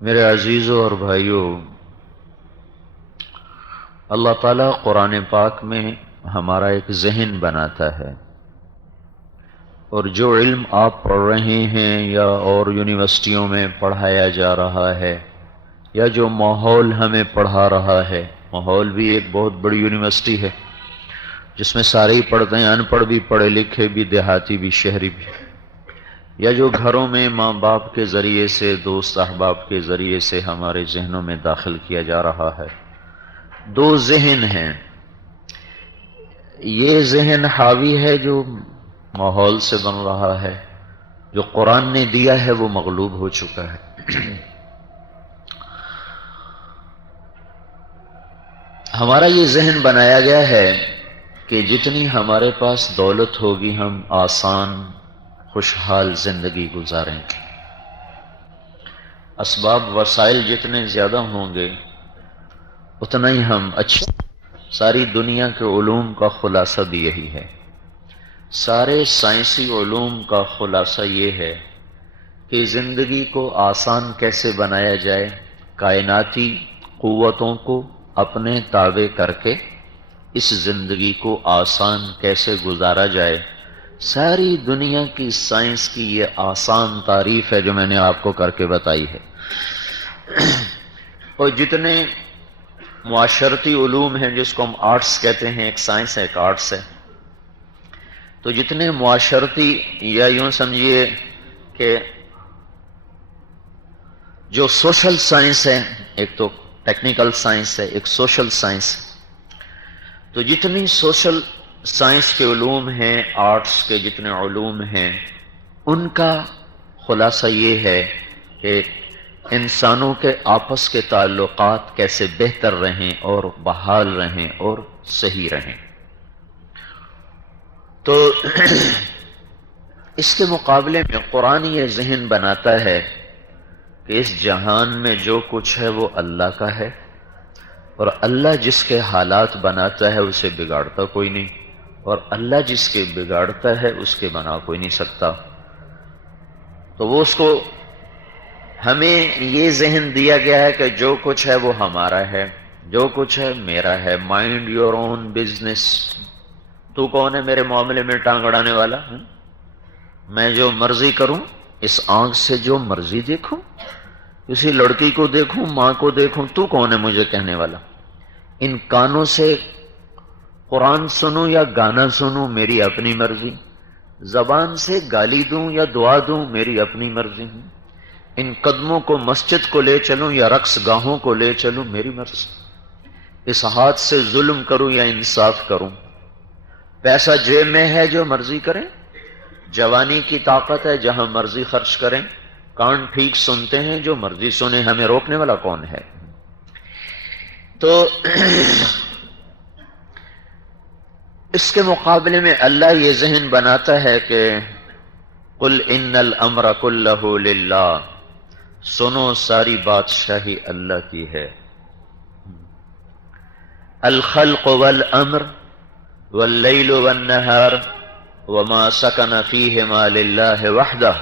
میرے عزیزوں اور بھائیوں، اللہ تعالیٰ قرآن پاک میں ہمارا ایک ذہن بناتا ہے، اور جو علم آپ پڑھ رہے ہیں یا اور یونیورسٹیوں میں پڑھایا جا رہا ہے یا جو ماحول ہمیں پڑھا رہا ہے، ماحول بھی ایک بہت بڑی یونیورسٹی ہے جس میں سارے ہی پڑھتے ہیں، ان پڑھ بھی، پڑھے لکھے بھی، دیہاتی بھی، شہری بھی، یا جو گھروں میں ماں باپ کے ذریعے سے، دوست احباب کے ذریعے سے ہمارے ذہنوں میں داخل کیا جا رہا ہے۔ دو ذہن ہیں، یہ ذہن حاوی ہے جو ماحول سے بن رہا ہے، جو قرآن نے دیا ہے وہ مغلوب ہو چکا ہے۔ ہمارا یہ ذہن بنایا گیا ہے کہ جتنی ہمارے پاس دولت ہوگی ہم آسان خوشحال زندگی گزاریں گے، اسباب وسائل جتنے زیادہ ہوں گے اتنا ہی ہم اچھا۔ ساری دنیا کے علوم کا خلاصہ بھی یہی ہے، سارے سائنسی علوم کا خلاصہ یہ ہے کہ زندگی کو آسان کیسے بنایا جائے، کائناتی قوتوں کو اپنے تابع کر کے اس زندگی کو آسان کیسے گزارا جائے۔ ساری دنیا کی سائنس کی یہ آسان تعریف ہے جو میں نے آپ کو کر کے بتائی ہے۔ اور جتنے معاشرتی علوم ہیں جس کو ہم آرٹس کہتے ہیں، ایک سائنس ہے ایک آرٹس ہے، تو جتنے معاشرتی یا یوں سمجھیے کہ جو سوشل سائنس ہے، ایک تو ٹیکنیکل سائنس ہے، ایک سوشل سائنس ہے، تو جتنی سوشل سائنس کے علوم ہیں، آرٹس کے جتنے علوم ہیں، ان کا خلاصہ یہ ہے کہ انسانوں کے آپس کے تعلقات کیسے بہتر رہیں اور بحال رہیں اور صحیح رہیں۔ تو اس کے مقابلے میں قرآن یہ ذہن بناتا ہے کہ اس جہان میں جو کچھ ہے وہ اللہ کا ہے، اور اللہ جس کے حالات بناتا ہے اسے بگاڑتا کوئی نہیں، اور اللہ جس کے بگاڑتا ہے اس کے بنا کوئی نہیں سکتا۔ تو وہ اس کو ہمیں یہ ذہن دیا گیا ہے کہ جو کچھ ہے وہ ہمارا ہے، جو کچھ ہے میرا ہے، مائنڈ یور اون بزنس۔ تو کون ہے میرے معاملے میں ٹانگ اڑانے والا؟ میں جو مرضی کروں، اس آنکھ سے جو مرضی دیکھوں، کسی لڑکی کو دیکھوں، ماں کو دیکھوں، تو کون ہے مجھے کہنے والا؟ ان کانوں سے قرآن سنوں یا گانا سنوں، میری اپنی مرضی۔ زبان سے گالی دوں یا دعا دوں، میری اپنی مرضی۔ ان قدموں کو مسجد کو لے چلوں یا رقص گاہوں کو لے چلوں، میری مرضی۔ اس ہاتھ سے ظلم کروں یا انصاف کروں۔ پیسہ جیب میں ہے، جو مرضی کریں۔ جوانی کی طاقت ہے، جہاں مرضی خرچ کریں۔ کان ٹھیک سنتے ہیں، جو مرضی سنیں، ہمیں روکنے والا کون ہے؟ تو اس کے مقابلے میں اللہ یہ ذہن بناتا ہے کہ قل ان الامر کلہ للہ، سنو ساری بادشاہی اللہ کی ہے۔ الخلق والامر واللیل والنہار وما سکن فیہما للہ وحدہ،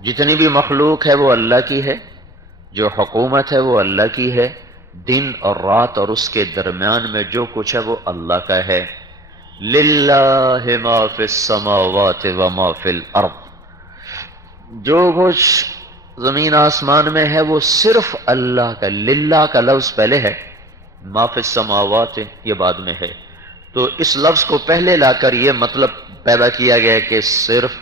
جتنی بھی مخلوق ہے وہ اللہ کی ہے، جو حکومت ہے وہ اللہ کی ہے، دن اور رات اور اس کے درمیان میں جو کچھ ہے وہ اللہ کا ہے۔ للہ ما فی السماوات وما فی الارض، جو کچھ زمین آسمان میں ہے وہ صرف اللہ کا۔ للہ کا لفظ پہلے ہے، ما فی السماوات یہ بعد میں ہے، تو اس لفظ کو پہلے لا کر یہ مطلب پیدا کیا گیا کہ صرف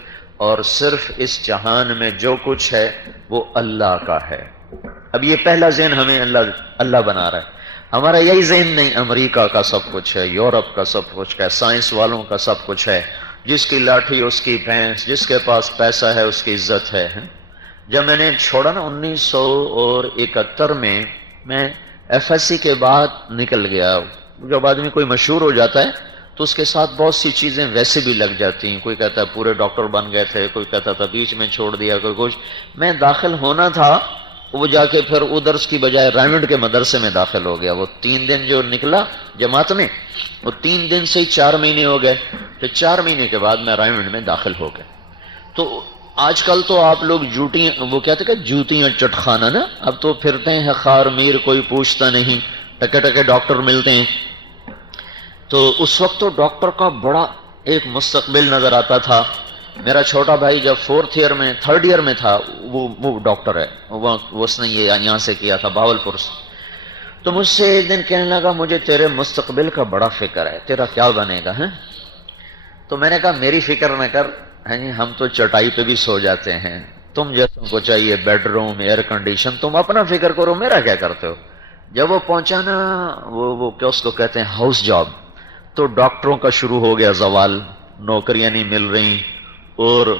اور صرف اس جہان میں جو کچھ ہے وہ اللہ کا ہے۔ اب یہ پہلا ذہن ہمیں اللہ بنا رہا ہے۔ ہمارا یہی ذہن نہیں، امریکہ کا سب کچھ ہے، یورپ کا سب کچھ ہے، سائنس والوں کا سب کچھ ہے، جس کی لاٹھی اس کی بھینس، جس کے پاس پیسہ ہے اس کی عزت ہے۔ جب میں نے چھوڑا نا 1971 میں ایف ایس سی کے بعد نکل گیا۔ جب آدمی کوئی مشہور ہو جاتا ہے تو اس کے ساتھ بہت سی چیزیں ویسے بھی لگ جاتی ہیں۔ کوئی کہتا ہے پورے ڈاکٹر بن گئے تھے، کوئی کہتا تھا بیچ میں چھوڑ دیا، کوئی کچھ۔ میں داخل ہونا تھا، وہ جا کے پھر ادھر کی بجائے رائمنڈ کے مدرسے میں داخل ہو گیا۔ وہ 3 دن جو نکلا جماعت میں، وہ 3 دن سے ہی 4 مہینے ہو گئے، پھر 4 مہینے کے بعد میں رائمنڈ میں داخل ہو گیا۔ تو آج کل تو آپ لوگ وہ کہتے کہ جوتیاں چٹخانا نا، اب تو پھرتے ہیں خار میر، کوئی پوچھتا نہیں، ٹکے ٹکے ڈاکٹر ملتے ہیں. تو اس وقت تو ڈاکٹر کا بڑا ایک مستقبل نظر آتا تھا. میرا چھوٹا بھائی جب 3rd ایئر میں تھا، وہ ڈاکٹر ہے، اس نے یہ یہاں سے کیا تھا باولپور سے. تو مجھ سے ایک دن کہنے لگا مجھے تیرے مستقبل کا بڑا فکر ہے، تیرا کیا بنے گا ہے؟ تو میں نے کہا میری فکر نہ کر، ہم تو چٹائی پہ بھی سو جاتے ہیں، تم جیسوں کو چاہیے بیڈ روم، ایئر کنڈیشن، تم اپنا فکر کرو، میرا کیا کرتے ہو. جب وہ پہنچا نا وہ کیا اس کو کہتے ہیں ہاؤس جاب، تو ڈاکٹروں کا شروع ہو گیا زوال، نوکریاں نہیں مل رہی اور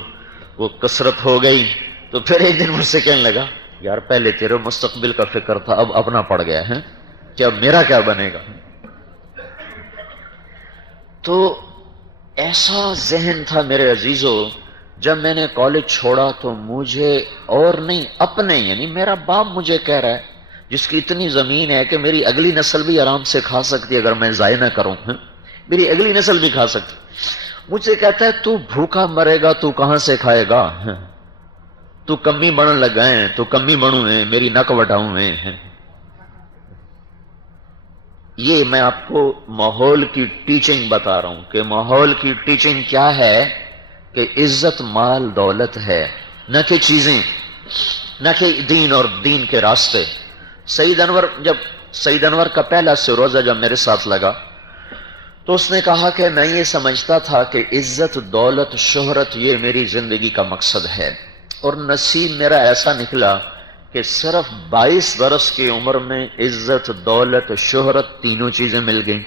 وہ کثرت ہو گئی. تو پھر ایک دن مجھ سے کہنے لگا یار پہلے تیرے مستقبل کا فکر تھا، اب اپنا پڑ گیا ہے کہ اب میرا کیا بنے گا. تو ایسا ذہن تھا میرے عزیزو. جب میں نے کالج چھوڑا تو مجھے اور نہیں اپنے یعنی میرا باپ مجھے کہہ رہا ہے، جس کی اتنی زمین ہے کہ میری اگلی نسل بھی آرام سے کھا سکتی اگر میں ضائع نہ کروں، میری اگلی نسل بھی کھا سکتی. مجھ سے کہتا ہے تو بھوکا مرے گا تو کہاں سے کھائے گا، تو کمی بڑھن لگا ہے، تو کمی بڑھوں ہے، میری نک وٹاؤں ہے. یہ میں آپ کو ماحول کی ٹیچنگ بتا رہا ہوں کہ ماحول کی ٹیچنگ کیا ہے کہ عزت مال دولت ہے، نہ کہ چیزیں، نہ کہ دین اور دین کے راستے. سعید انور کا پہلا سروزہ جب میرے ساتھ لگا تو اس نے کہا کہ میں یہ سمجھتا تھا کہ عزت دولت شہرت یہ میری زندگی کا مقصد ہے، اور نصیب میرا ایسا نکلا کہ صرف 22 برس کی عمر میں عزت دولت شہرت تینوں چیزیں مل گئیں.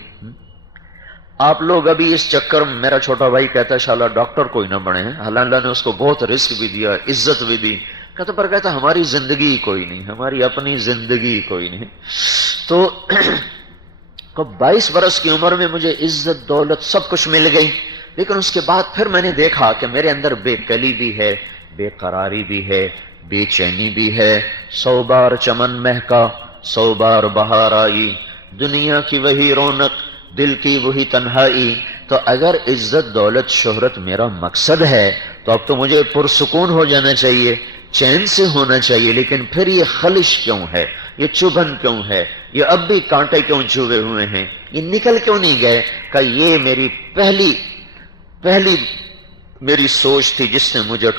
آپ لوگ ابھی اس چکر میں، میرا چھوٹا بھائی کہتا ہے شاءاللہ ڈاکٹر کوئی نہ بنے، اللہ نے اس کو بہت رزق بھی دیا، عزت بھی دی، کہتا ہماری زندگی کوئی نہیں، ہماری اپنی زندگی کوئی نہیں. تو 22 برس کی عمر میں مجھے عزت دولت سب کچھ مل گئی، لیکن اس کے بعد پھر میں نے دیکھا کہ میرے اندر بے کلی بھی ہے، بے قراری بھی ہے، بے چینی بھی ہے. 100 بار چمن مہکا 100 بار بہار آئی، دنیا کی وہی رونق دل کی وہی تنہائی. تو اگر عزت دولت شہرت میرا مقصد ہے تو اب تو مجھے پرسکون ہو جانا چاہیے، چین سے ہونا چاہیے. لیکن پھر یہ خلش کیوں ہے، یہ چبھن کیوں ہے، یہ اب بھی کانٹے کیوں چوبے ہوئے ہیں، یہ نکل کیوں نہیں گئے؟ کہ یہ میری پہلی میری سوچ تھی جس نے مجھے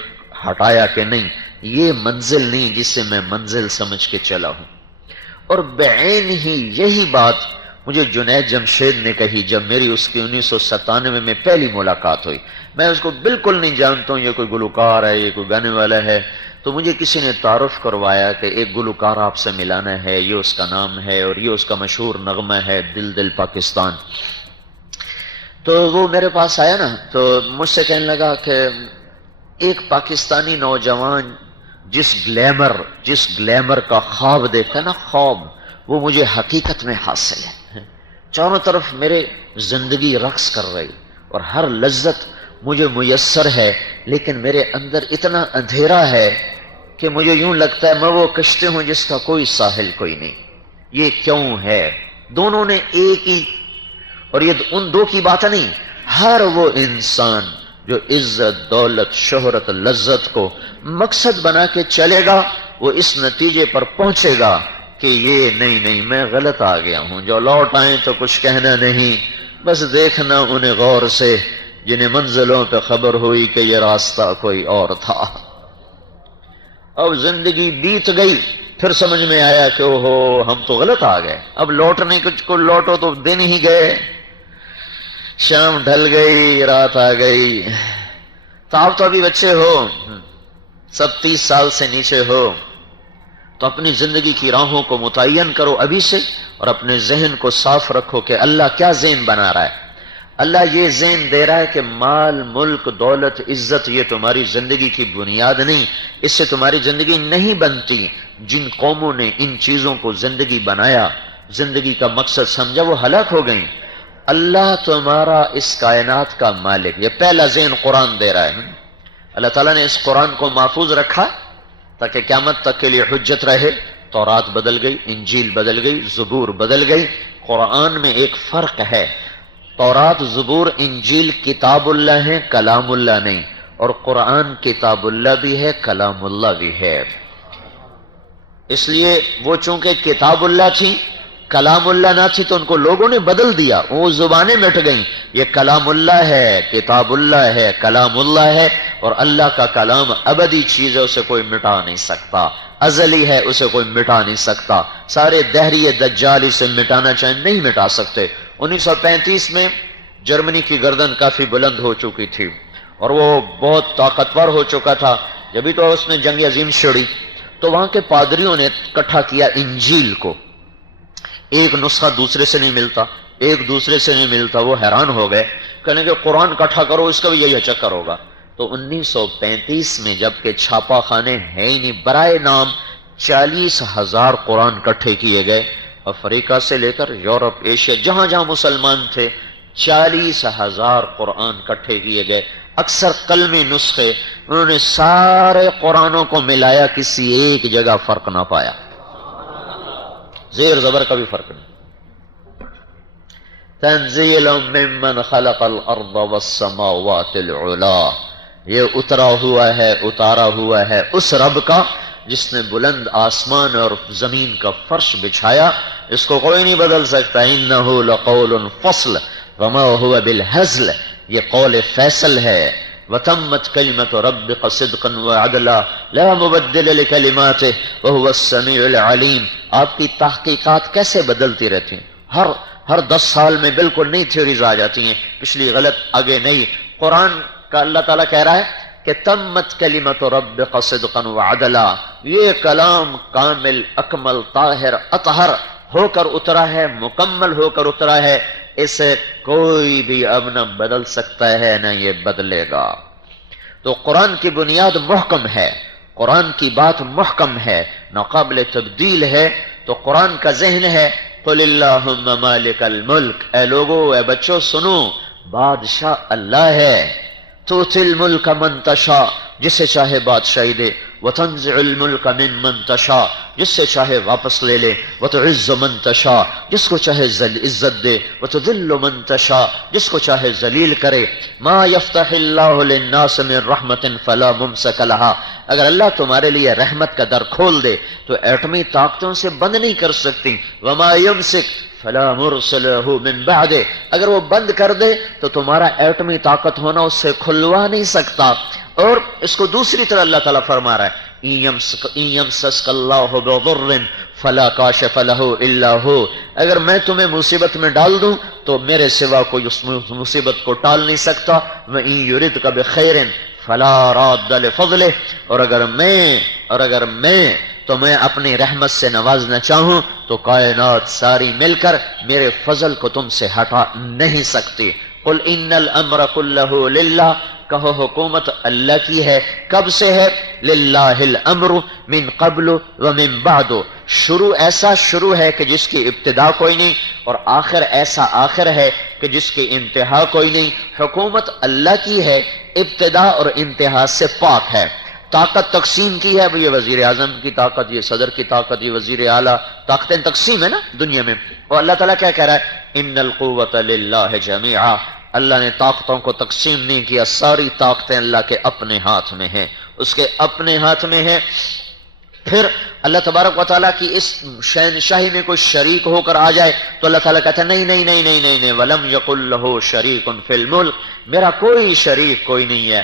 ہٹایا کہ نہیں یہ منزل نہیں جس سے میں منزل سمجھ کے چلا ہوں. اور بعین ہی یہی بات مجھے جنید جمشید نے کہی جب میری اس کی 1997 میں پہلی ملاقات ہوئی. میں اس کو بالکل نہیں جانتا ہوں، یہ کوئی گلوکار ہے، یہ کوئی گانے والا ہے. تو مجھے کسی نے تعارف کروایا کہ ایک گلوکار آپ سے ملانا ہے، یہ اس کا نام ہے اور یہ اس کا مشہور نغمہ ہے دل دل پاکستان. تو وہ میرے پاس آیا نا تو مجھ سے کہنے لگا کہ ایک پاکستانی نوجوان جس گلیمر کا خواب دیکھتا ہے نا، خواب وہ مجھے حقیقت میں حاصل ہے. چاروں طرف میرے زندگی رقص کر رہی اور ہر لذت مجھے میسر ہے، لیکن میرے اندر اتنا اندھیرا ہے کہ مجھے یوں لگتا ہے میں وہ کشتی ہوں جس کا کوئی ساحل کوئی نہیں. یہ کیوں ہے؟ دونوں نے ایک ہی، اور یہ ان دو کی بات نہیں، ہر وہ انسان جو عزت دولت شہرت لذت کو مقصد بنا کے چلے گا وہ اس نتیجے پر پہنچے گا کہ یہ نہیں میں غلط آ گیا ہوں. جو لوٹ آئیں تو کچھ کہنا نہیں، بس دیکھنا انہیں غور سے جنہیں منزلوں پہ خبر ہوئی کہ یہ راستہ کوئی اور تھا. اب زندگی بیت گئی، پھر سمجھ میں آیا کہ اوہو ہم تو غلط آ گئے. اب لوٹنے کو لوٹو تو دن ہی گئے، شام ڈھل گئی، رات آ گئی. تو آپ تو ابھی بچے ہو، سب 30 سال سے نیچے ہو، تو اپنی زندگی کی راہوں کو متعین کرو ابھی سے، اور اپنے ذہن کو صاف رکھو کہ اللہ کیا ذہن بنا رہا ہے. اللہ یہ ذہن دے رہا ہے کہ مال ملک دولت عزت یہ تمہاری زندگی کی بنیاد نہیں، اس سے تمہاری زندگی نہیں بنتی. جن قوموں نے ان چیزوں کو زندگی بنایا، زندگی کا مقصد سمجھا، وہ ہلاک ہو گئیں. اللہ تمہارا اس کائنات کا مالک، یہ پہلا ذہن قرآن دے رہا ہے. اللہ تعالیٰ نے اس قرآن کو محفوظ رکھا تاکہ قیامت تک کے لیے حجت رہے. تورات بدل گئی، انجیل بدل گئی، زبور بدل گئی. قرآن میں ایک فرق ہے، تورات زبور انجیل کتاب اللہ ہے، کلام اللہ نہیں. اور قرآن کتاب اللہ بھی ہے، کلام اللہ بھی ہے۔ اس لیے وہ چونکہ کتاب اللہ تھی، کلام اللہ نہ تھی، تو ان کو لوگوں نے بدل دیا، وہ زبانیں مٹ گئیں۔ یہ کلام اللہ ہے، کتاب اللہ ہے، کلام اللہ ہے، اور اللہ کا کلام ابدی چیز ہے، اسے کوئی مٹا نہیں سکتا، ازلی ہے، اسے کوئی مٹا نہیں سکتا۔ سارے دہری دجال اسے مٹانا چاہیں نہیں مٹا سکتے۔ 1935 میں جرمنی کی گردن کافی بلند ہو چکی تھی اور وہ بہت طاقتور ہو چکا تھا، جبھی تو اس نے جنگ عظیم چھڑی، تو وہاں کے پادریوں نے اکٹھا کیا انجیل کو۔ ایک نسخہ دوسرے سے نہیں ملتا، ایک دوسرے سے نہیں ملتا، وہ حیران ہو گئے، کہنے کہ قرآن اکٹھا کرو، اس کا بھی یہی چکر ہوگا۔ تو 1935 میں جب کہ چھاپا خانے ہیں ہی نہیں، برائے نام 40,000 قرآن اکٹھے کیے گئے، افریقہ سے لے کر یورپ، ایشیا، جہاں جہاں مسلمان تھے 40,000 قرآن اکٹھے کیے گئے، اکثر کلمی نسخے، انہوں نے سارے قرآنوں کو ملایا، کسی ایک جگہ فرق نہ پایا، زیر زبر کا بھی فرق نہیں۔ تنزیل ممن خلق الارض والسماوات العلا، یہ اترا ہوا ہے، اتارا ہوا ہے اس رب کا جس نے بلند آسمان اور زمین کا فرش بچھایا، اس کو کوئی نہیں بدل سکتا۔ انہ لقول فصل وما هو بالہزل، یہ قول فیصل ہے۔ وتمت کلمۃ ربک صدقا وعدلا لا مبدل لکلماتہ وهو السمیع العلیم۔ آپ کی تحقیقات کیسے بدلتی رہتی ہیں، ہر 10 سال میں بالکل نئی تھیوریز آ جاتی ہیں، پچھلی غلط، آگے نہیں۔ قرآن کا اللہ تعالیٰ کہہ رہا ہے کہ تمت کلمۃ ربک صدقا وعدلا، یہ کلام کامل، اکمل، طاہر، اطہر ہو کر اترا ہے، مکمل ہو کر اترا ہے، اسے کوئی بھی اب نہ بدل سکتا ہے، نہ یہ بدلے گا۔ تو قرآن کی بنیاد محکم ہے، قرآن کی بات محکم ہے، ناقابل تبدیل ہے۔ تو قرآن کا ذہن ہے قل اللہم مالک الملک، اے لوگو، اے بچوں سنو، بادشاہ اللہ ہے، تؤتی الملک من تشاء، جسے چاہے بادشاہی دے، وتنزع الملک ممن تشاء، جس سے چاہے واپس لے لے، وتعز من تشاء، جس کو چاہے عزت دے، وتذل من تشاء، جس کو چاہے ذلیل کرے۔ ما یفتح اللہ للناس من رحمت فلا ممسک لہا، اگر اللہ تمہارے لیے رحمت کا در کھول دے تو ایٹمی طاقتوں سے بند نہیں کر سکتی۔ وما یمسک فلا مرسل لہ من بعدہ، اگر وہ بند کر دے تو تمہارا ایٹمی طاقت ہونا اس سے کھلوا نہیں سکتا۔ اور اس کو دوسری طرح اللہ تعالیٰ فرما رہا ہے إِن يَمْسَسْكَ اللَّهُ بِضُرٍّ فَلَا كَاشِفَ لَهُ إِلَّا هُوَ، اگر میں تمہیں مصیبت میں ڈال دوں تو میرے سوا کوئی اس مصیبت کو ٹال نہیں سکتا۔ وَإِن يُرِدْكَ بِخَيْرٍ فَلَا رَادَّ لِفَضْلِهِ، اور اگر میں تمہیں اپنی رحمت سے نوازنا چاہوں تو کائنات ساری مل کر میرے فضل کو تم سے ہٹا نہیں سکتی۔ قُلْ إِنَّ الْأَمْرَ كُلَّهُ لِلَّهِ، کہو حکومت اللہ کی ہے۔ کب سے ہے؟ للہ الامر من قبل ومن بعد، ایسا شروع ہے کہ جس کی ابتدا کوئی نہیں، اور آخر ایسا آخر ہے کہ جس کی انتہا کوئی نہیں۔ حکومت اللہ کی ہے، ابتدا اور انتہا سے پاک ہے۔ طاقت تقسیم کی ہے، یہ وزیر اعظم کی طاقت، یہ صدر کی طاقت، یہ وزیر اعلیٰ، طاقتیں تقسیم ہے نا دنیا میں۔ اور اللہ تعالیٰ کیا کہہ رہا ہے؟ ان القوۃ للہ جمیعا، اللہ نے طاقتوں کو تقسیم نہیں کیا، ساری طاقتیں اللہ کے اپنے ہاتھ میں ہیں، اس کے اپنے ہاتھ میں ہیں۔ پھر اللہ تبارک و تعالیٰ کی اس شہنشاہی میں کوئی شریک ہو کر آ جائے تو اللہ تعالیٰ کہتا ہے نہیں نہیں نہیں نہیں نہیں نہیں، وَلَمْ يَقُلْ لَهُ شَرِيكٌ فِي الْمُلْكِ، میرا کوئی شریک کوئی نہیں ہے۔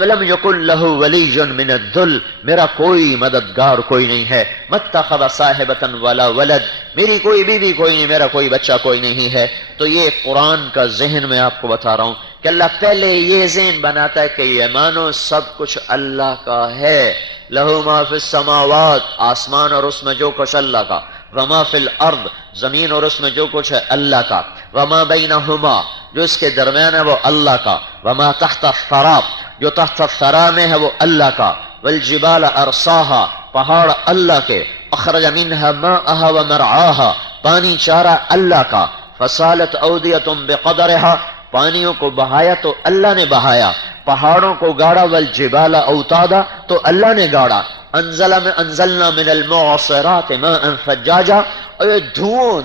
وَلَمْ يَقُلْ لَهُ وَلِيٌّ مِّنَ الذُّلِّ، میرا کوئی مددگار کوئی نہیں ہے۔ مَتَّخَذَ صَاحِبَةً وَلَا وَلَدٍ، میری کوئی بیوی کوئی نہیں، میرا کوئی بچہ کوئی نہیں ہے۔ تو یہ قرآن کا ذہن میں آپ کو بتا رہا ہوں کہ اللہ پہلے یہ ذہن بناتا ہے کہ یہ مانو سب کچھ اللہ کا ہے۔ لَهُ مَا فِي السَّمَاوَاتِ، آسمان اور اس میں جو کچھ اللہ کا، وَمَا فِي الْأَرْضِ، زمین اور اس میں جو کچھ ہے اللہ کا، وَمَا بَيْنَهُمَا، جو اس کے درمیان ہے وہ اللہ کا، وَمَا تَحْتَ الثَّرَى، جو تحت الثرى میں ہے وہ اللہ کا، وَالْجِبَالَ أَرْسَاهَا، پہاڑ اللہ کے، أَخْرَجَ مِنْهَا مَاءَهَا وَمَرْعَاهَا، پانی چارہ اللہ کا، فَسَالَتْ أَوْدِيَةٌ بِقَدَرِهَا، پانیوں کو بہایا تو اللہ نے بہایا، پہاڑوں کو گاڑا، والجبال اوتادا تو اللہ نے گاڑا، انزلنا من المعصرات ماء ثجاجا، اور یہ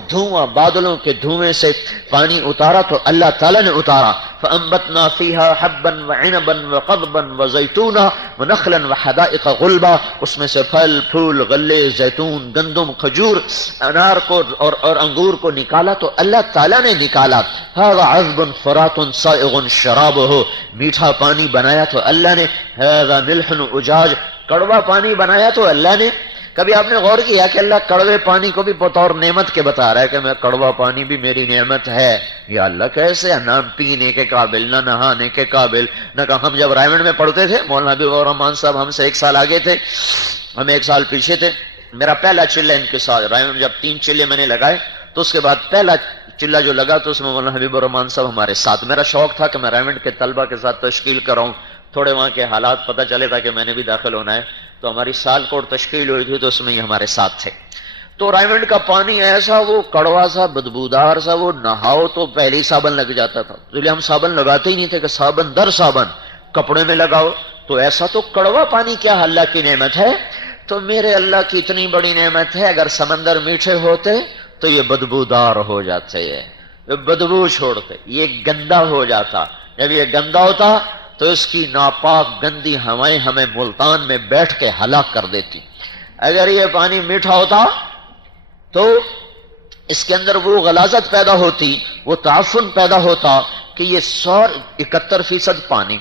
دھواں بادلوں کے دھوئیں سے پانی اتارا تو اللہ تعالیٰ نے اتارا. فَأَنبَتْنَا فِيهَا حَبًّا وَعِنَبًا وَقَضْبًا وَزَيْتُونًا وَنَخْلًا وَحَدَائِقَ غُلْبًا. اس میں سے پھل پھول غلے زیتون گندم کھجور انار کو اور انگور کو نکالا تو اللہ تعالیٰ نے نکالا. هَذَا عَذْبٌ فُرَاتٌ صَائِغٌ شَرَابُهُ. میٹھا پانی بنایا تو اللہ نے. هَذَا مِلْحٌ أُجَاجٌ. کڑوا پانی بنایا تو اللہ نے. کبھی آپ نے غور کیا کہ اللہ کڑوے پانی کو بھی بطور نعمت کے بتا رہا ہے کہ میں کڑوا پانی بھی میری نعمت ہے؟ یا اللہ کیسے؟ نہ پینے کے قابل نہ نہانے کے قابل نہ. ہم جب رائمنڈ میں پڑھتے تھے مولانا حبیب الرحمان صاحب ہم سے 1 سال آگے تھے, ہم 1 سال پیچھے تھے. میرا پہلا چلہ ان کے ساتھ رائمنڈ جب 3 چلے میں نے لگائے تو اس کے بعد پہلا چلہ جو لگا تو اس میں مولانا حبیب الرحمان صاحب ہمارے ساتھ. میرا شوق تھا کہ میں رائمنڈ کے طلبہ کے ساتھ تشکیل کراؤں, تھوڑے وہاں کے حالات پتہ چلے تھا کہ میں نے بھی داخل ہونا ہے. تو ہماری سال کوٹ تشکیل ہوئی تھی تو اس میں یہ ہمارے ساتھ تھے. تو رائمنڈ کا پانی ایسا وہ کڑوا سا بدبودار سا, وہ نہاؤ تو پہلے ہی صابن لگ جاتا تھا. اس لیے ہم صابن لگاتے ہی نہیں تھے کہ صابن در صابن کپڑے میں لگاؤ. تو ایسا تو کڑوا پانی کیا اللہ کی نعمت ہے. تو میرے اللہ کی اتنی بڑی نعمت ہے, اگر سمندر میٹھے ہوتے تو یہ بدبودار ہو جاتے, بدبو چھوڑتے, یہ گندا ہو جاتا. جب یہ گندا ہوتا تو اس کی ناپاک گندی ہوائیں ہمیں ملتان میں بیٹھ کے ہلاک کر دیتی. اگر یہ پانی میٹھا ہوتا تو اس کے اندر وہ غلاظت پیدا ہوتی, وہ تعفن پیدا ہوتا کہ یہ 71% پانی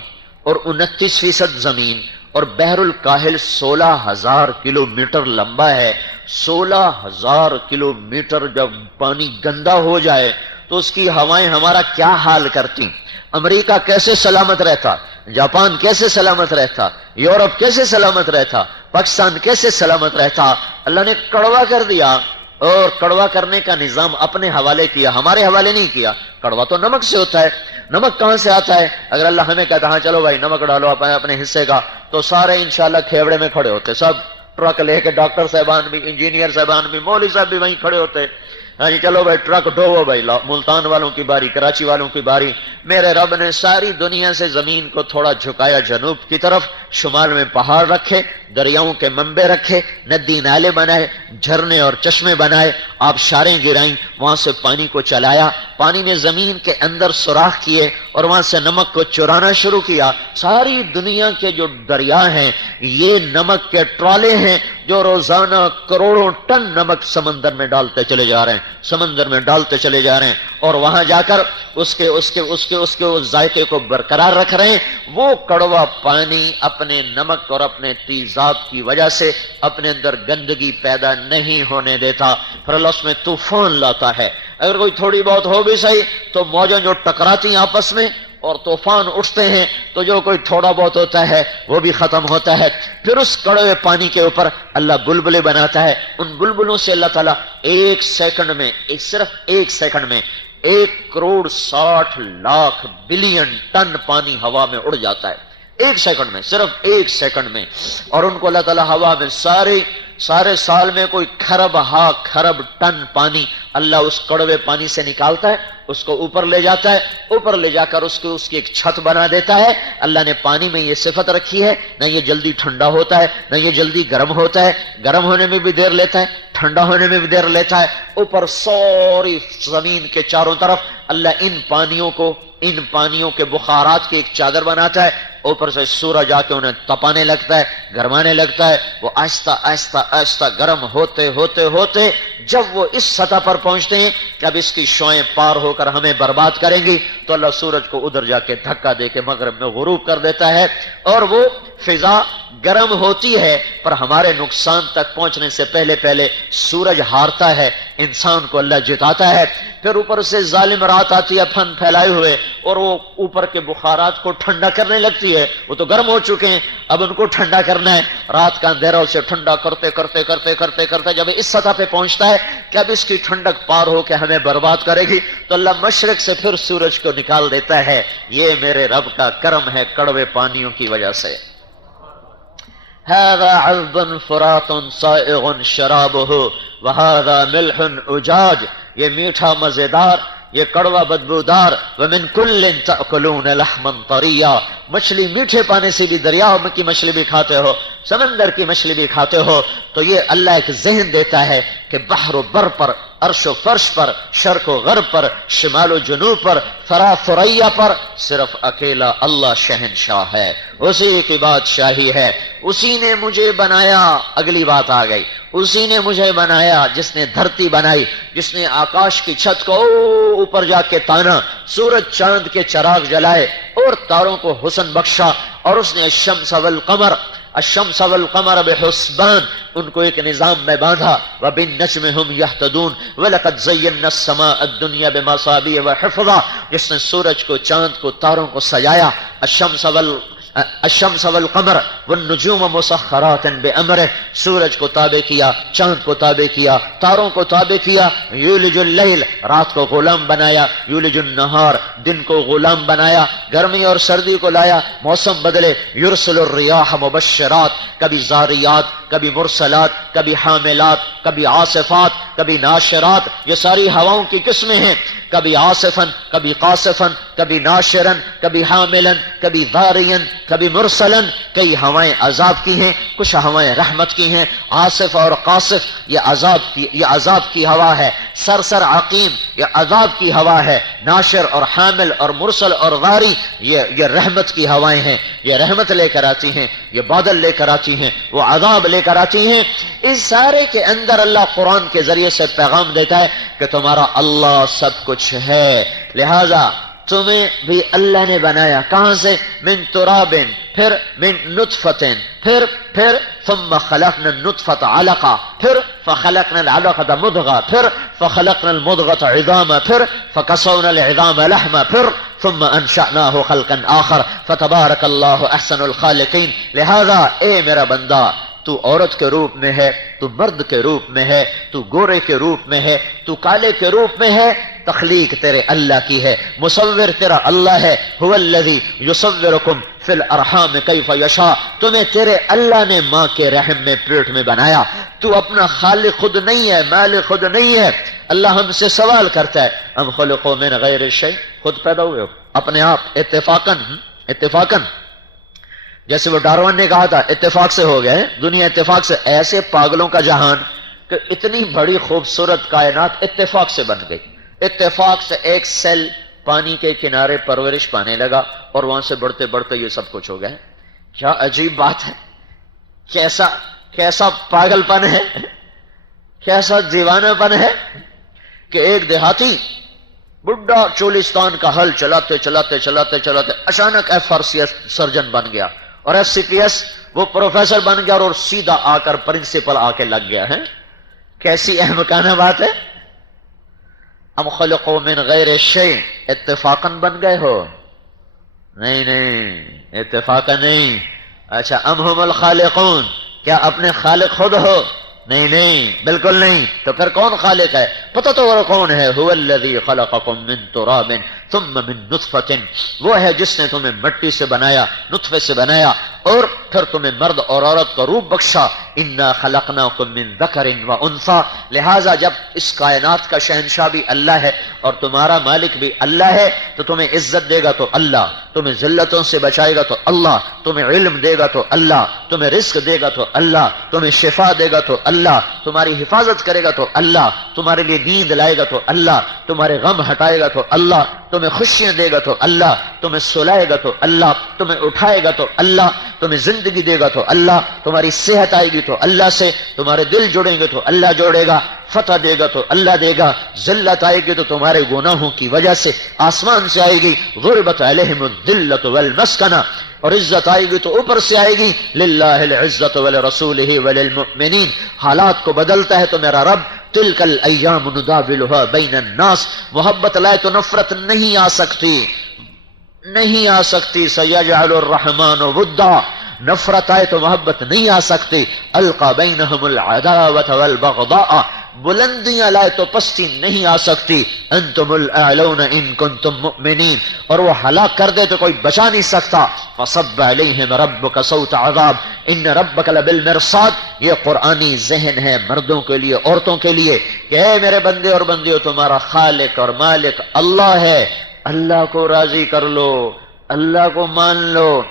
اور 29% زمین اور بحر الکاہل 16,000 کلومیٹر لمبا ہے. 16,000 کلومیٹر جب پانی گندا ہو جائے تو اس کی ہوائیں ہمارا کیا حال کرتی. امریکہ کیسے سلامت رہتا, جاپان کیسے سلامت رہتا, یورپ کیسے سلامت رہتا, پاکستان کیسے سلامت رہتا. اللہ نے کڑوا کر دیا اور کڑوا کرنے کا نظام اپنے حوالے کیا, ہمارے حوالے نہیں کیا. کڑوا تو نمک سے ہوتا ہے. نمک کہاں سے آتا ہے؟ اگر اللہ ہمیں کہتا ہاں چلو بھائی نمک ڈالو اپنے حصے کا, تو سارے انشاءاللہ کھیوڑے میں کھڑے ہوتے, سب ٹرک لے کے, ڈاکٹر صاحبان بھی, انجینئر صاحبان بھی, مولوی صاحب بھی وہیں کھڑے ہوتے. ہاں جی چلو بھائی ٹرک ڈھوو بھائی, ملتان والوں کی باری, کراچی والوں کی باری. میرے رب نے ساری دنیا سے زمین کو تھوڑا جھکایا جنوب کی طرف, شمال میں پہاڑ رکھے, دریاؤں کے منبع رکھے, ندی نالے بنائے, جھرنے اور چشمے بنائے, آبشاریں گرائیں, وہاں سے پانی کو چلایا, پانی میں زمین کے اندر سوراخ کیے اور وہاں سے نمک کو چرانا شروع کیا. ساری دنیا کے جو دریا ہیں یہ نمک کے ٹرالے ہیں جو روزانہ کروڑوں ٹن نمک سمندر میں ڈالتے چلے جا رہے ہیں, سمندر میں ڈالتے چلے جا رہے ہیں, اور وہاں جا کر اس کے ذائقے کو برقرار رکھ رہے ہیں. وہ کڑوا پانی اپنے نمک اور اپنے تیزاب کی وجہ سے اپنے اندر گندگی پیدا نہیں ہونے دیتا, پھر اللہ اس میں طوفان لاتا ہے. اگر کوئی تھوڑی بہت ہو بھی صحیح تو موجیں جو ٹکراتی ہیں آپس میں اور طوفان اٹھتے ہیں تو جو کوئی تھوڑا بہت ہوتا ہے وہ بھی ختم ہوتا ہے. پھر اس کڑوے پانی کے اوپر اللہ بلبلے بناتا ہے. ان بلبلوں سے اللہ تعالیٰ 1 سیکنڈ میں, صرف 1 سیکنڈ میں 1,60,00,000 بلین ٹن پانی ہوا میں اڑ جاتا ہے. 1 سیکنڈ میں, صرف 1 سیکنڈ میں. اور ان کو اللہ تعالیٰ ہوا میں سارے سال میں کوئی کھرب ٹن پانی اللہ اس کڑوے پانی سے نکالتا ہے, اس کو اوپر لے جاتا ہے, اوپر لے جا کر اس کی ایک چھت بنا دیتا ہے. اللہ نے پانی میں یہ صفت رکھی ہے, نہ یہ جلدی ٹھنڈا ہوتا ہے نہ یہ جلدی گرم ہوتا ہے, گرم ہونے میں بھی دیر لیتا ہے, ٹھنڈا ہونے میں بھی دیر لیتا ہے. اوپر ساری زمین کے چاروں طرف اللہ ان پانیوں کے بخارات کی ایک چادر بناتا ہے. اوپر سے سورج آ کے انہیں تپانے لگتا ہے, گرمانے لگتا ہے. وہ آہستہ آہستہ آہستہ گرم ہوتے ہوتے ہوتے جب وہ اس سطح پر پہنچتے ہیں کہ اب اس کی شعاعیں پار ہو کر ہمیں برباد کریں گی, تو اللہ سورج کو ادھر جا کے دھکا دے کے مغرب میں غروب کر دیتا ہے. اور وہ فضا گرم ہوتی ہے پر ہمارے نقصان تک پہنچنے سے پہلے سورج ہارتا ہے, انسان کو اللہ جتاتا ہے. پھر اوپر سے ظالم رات آتی ہے پھن پھیلائے ہوئے, اور وہ اوپر کے بخارات کو ٹھنڈا کرنے لگتی ہے. وہ تو گرم ہو چکے ہیں, اب ان کو ٹھنڈا کرنا ہے. رات کا اندھیرا اسے ٹھنڈا کرتے کرتے کرتے کرتے کرتے جب اس سطح پہ پہنچتا ہے کہ اب اس کی ٹھنڈک پار ہو کے ہمیں برباد کرے گی, تو اللہ مشرق سے پھر سورج کو نکال دیتا ہے. یہ میرے رب کا کرم ہے کڑوے پانیوں کی وجہ سے. هذا عذب فرات صائغ شرابه وهذا ملح أجاج. یہ میٹھا مزیدار, یہ کڑوا بدبودار. ومن كل تأكلون لحما طريا. مچھلی میٹھے پانے سے بھی, دریا کی مچھلی بھی کھاتے ہو, سمندر کی مچھلی بھی کھاتے ہو. تو یہ اللہ ایک ذہن دیتا ہے کہ بحر و بر پر عرش و فرش پر، شرق و غرب پر، شمال و جنوب پر، فرا ثریا پر صرف اکیلا اللہ شہنشاہ ہے، اسی کی بادشاہی ہے، اسی نے مجھے بنایا۔ اگلی بات آ گئی، اسی نے مجھے بنایا جس نے دھرتی بنائی، جس نے آکاش کی چھت کو اوپر جا کے تانا، سورج چاند کے چراغ جلائے اور تاروں کو حسن بخشا، اور اس نے الشمس والقمر، الشمس والقمر بحسبان، ان کو ایک نظام میں باندھا، وبالنجم هم يهتدون ولقد زينا السماء الدنيا بمصابيح وحفظا، جس نے سورج کو، چاند کو، تاروں کو سجایا، الشمس والقمر والنجوم مسخرات بامرہ، سورج کو تابع کیا، چاند کو تابع کیا، تاروں کو تابع کیا، یولج اللیل، رات کو غلام بنایا، یولج النہار، دن کو غلام بنایا، گرمی اور سردی کو لایا، موسم بدلے، یرسل الریاح مبشرات، کبھی زاریات، کبھی مرسلات، کبھی حاملات، کبھی عاصفات، کبھی ناشرات، یہ ساری ہواؤں کی قسمیں ہیں، کبھی عاصفن، کبھی قاصفن، کبھی ناشرن، کبھی حاملن، کبھی ذارین، کبھی مرسلن۔ کئی ہوائیں عذاب کی ہیں، کچھ ہوائیں رحمت کی ہیں۔ عاصف اور قاصف یہ عذاب کی ہوا ہے، سرسر عقیم یہ عذاب کی ہوا ہے، ناشر اور حامل اور مرسل اور ذاری یہ رحمت کی ہوائیں ہیں، یہ رحمت لے کر آتی ہیں، یہ بادل لے کر آتی ہیں، وہ عذاب لے کر آتی ہیں۔ اس سارے کے اندر اللہ قرآن کے ذریعے سے پیغام دیتا ہے کہ تمہارا اللہ سب کچھ ہے، لہذا تمہیں بھی اللہ نے بنایا، کہاں سے؟ من تراب، پھر من نطفۃ، پھر ثم خلقنا النطفۃ علقہ، پھر فخلقنا العلقۃ مضغہ، پھر فخلقنا المضغۃ عظاما، پھر فکسونا العظام لحما، پھر ثم انشأناه خلقا آخر فتبارک اللہ احسن الخالقین۔ لہذا اے میرا بندہ، تو عورت کے روپ میں ہے، تو مرد کے روپ میں ہے، تو گورے کے روپ میں ہے، تو کالے کے روپ میں ہے، تخلیق تیرے اللہ کی ہے، مصور تیرا اللہ ہے۔ هو الذی یصورکم فی الارحام کیف یشاء، تمہیں تیرے اللہ نے ماں کے رحم میں، پیٹ میں بنایا، تو اپنا خالق خود نہیں ہے، مالک خود نہیں ہے۔ اللہ ہم سے سوال کرتا ہے، ام خلقوا من غیر شیء، خود پیدا ہوئے ہو اپنے آپ اتفاقاً، جیسے وہ ڈارون نے کہا تھا اتفاق سے ہو گئے، دنیا اتفاق سے، ایسے پاگلوں کا جہان کہ اتنی بڑی خوبصورت کائنات اتفاق سے بن گئی، اتفاق سے ایک سیل پانی کے کنارے پرورش پانے لگا اور وہاں سے بڑھتے بڑھتے یہ سب کچھ ہو گئے۔ کیا عجیب بات ہے، کیسا پاگل پن ہے، کیسا دیوانہ پن ہے کہ ایک دیہاتی بڈھا چولستان کا حل چلاتے اچانک FRCS سرجن بن گیا، اور FCPS وہ پروفیسر بن گیا، اور سیدھا آ کر پرنسپل آ کے لگ گیا ہے۔ کیسی احمقانہ بات ہے۔ ام خلقوا من غیر شیء، اتفاقاً بن گئے ہو؟ نہیں اتفاقاً نہیں۔ اچھا ام هم الخالقون، کیا اپنے خالق خود ہو؟ نہیں بالکل نہیں۔ تو پھر کون خالق ہے؟ پتہ تو وہ کون ہے؟ هو الذی خلقکم من تراب ثم من نطفۃ، وہ ہے جس نے تمہیں مٹی سے بنایا، نطفے سے بنایا، اور پھر تمہیں مرد اور عورت کا روپ بخشا۔ انا خلقناکم من ذکر وانثی، لہذا جب اس کائنات کا شہنشاہ بھی اللہ ہے اور تمہارا مالک بھی اللہ ہے، تو تمہیں عزت دے گا تو اللہ، تمہیں ذلتوں سے بچائے گا تو اللہ، تمہیں علم دے گا تو اللہ، تمہیں رزق دے گا تو اللہ، تمہیں شفا دے گا تو اللہ، تمہاری حفاظت کرے گا تو اللہ، تمہارے لیے نیند لائے گا تو اللہ، تمہارے غم ہٹائے گا تو اللہ، تمہیں خوشیاں دے گا تو اللہ، تمہیں سلائے گا تو اللہ، تمہیں اٹھائے گا تو اللہ، تمہیں زندگی دے گا تو اللہ، تمہاری صحت آئے گی تو اللہ سے، تمہارے دل جڑیں گے تو اللہ جوڑے گا، فتح دے گا تو اللہ دے گا، ذلت آئے گی تو تمہارے گناہوں کی وجہ سے آسمان سے آئے گی، ضربت علیہم الذلۃ والمسکنہ، اور عزت آئے گی تو اوپر سے آئے گی، للہ العزۃ ولرسولہ وللمؤمنین۔ حالات کو بدلتا ہے تو میرا رب، تلک الایام نداولها بین الناس، محبت لائے تو نفرت نہیں آ سکتی، سیجعل الرحمن ودا، نفرت آئے تو محبت نہیں آ سکتی، القى بینہم العداوۃ والبغضاء، بلندیاں لائے تو پستی نہیں آ سکتی، انتم الاعلون ان کنتم مؤمنین، اور وہ ہلاک کر دے تو کوئی بچا نہیں سکتا، فصب علیہم ربک صوت عذاب ان ربک لبالمرصاد۔ یہ قرآنی ذہن ہے مردوں کے لیے، عورتوں کے لیے، کہ اے میرے بندے اور بندیوں، تمہارا خالق اور مالک اللہ ہے، اللہ کو راضی کر لو، اللہ کو مان لو،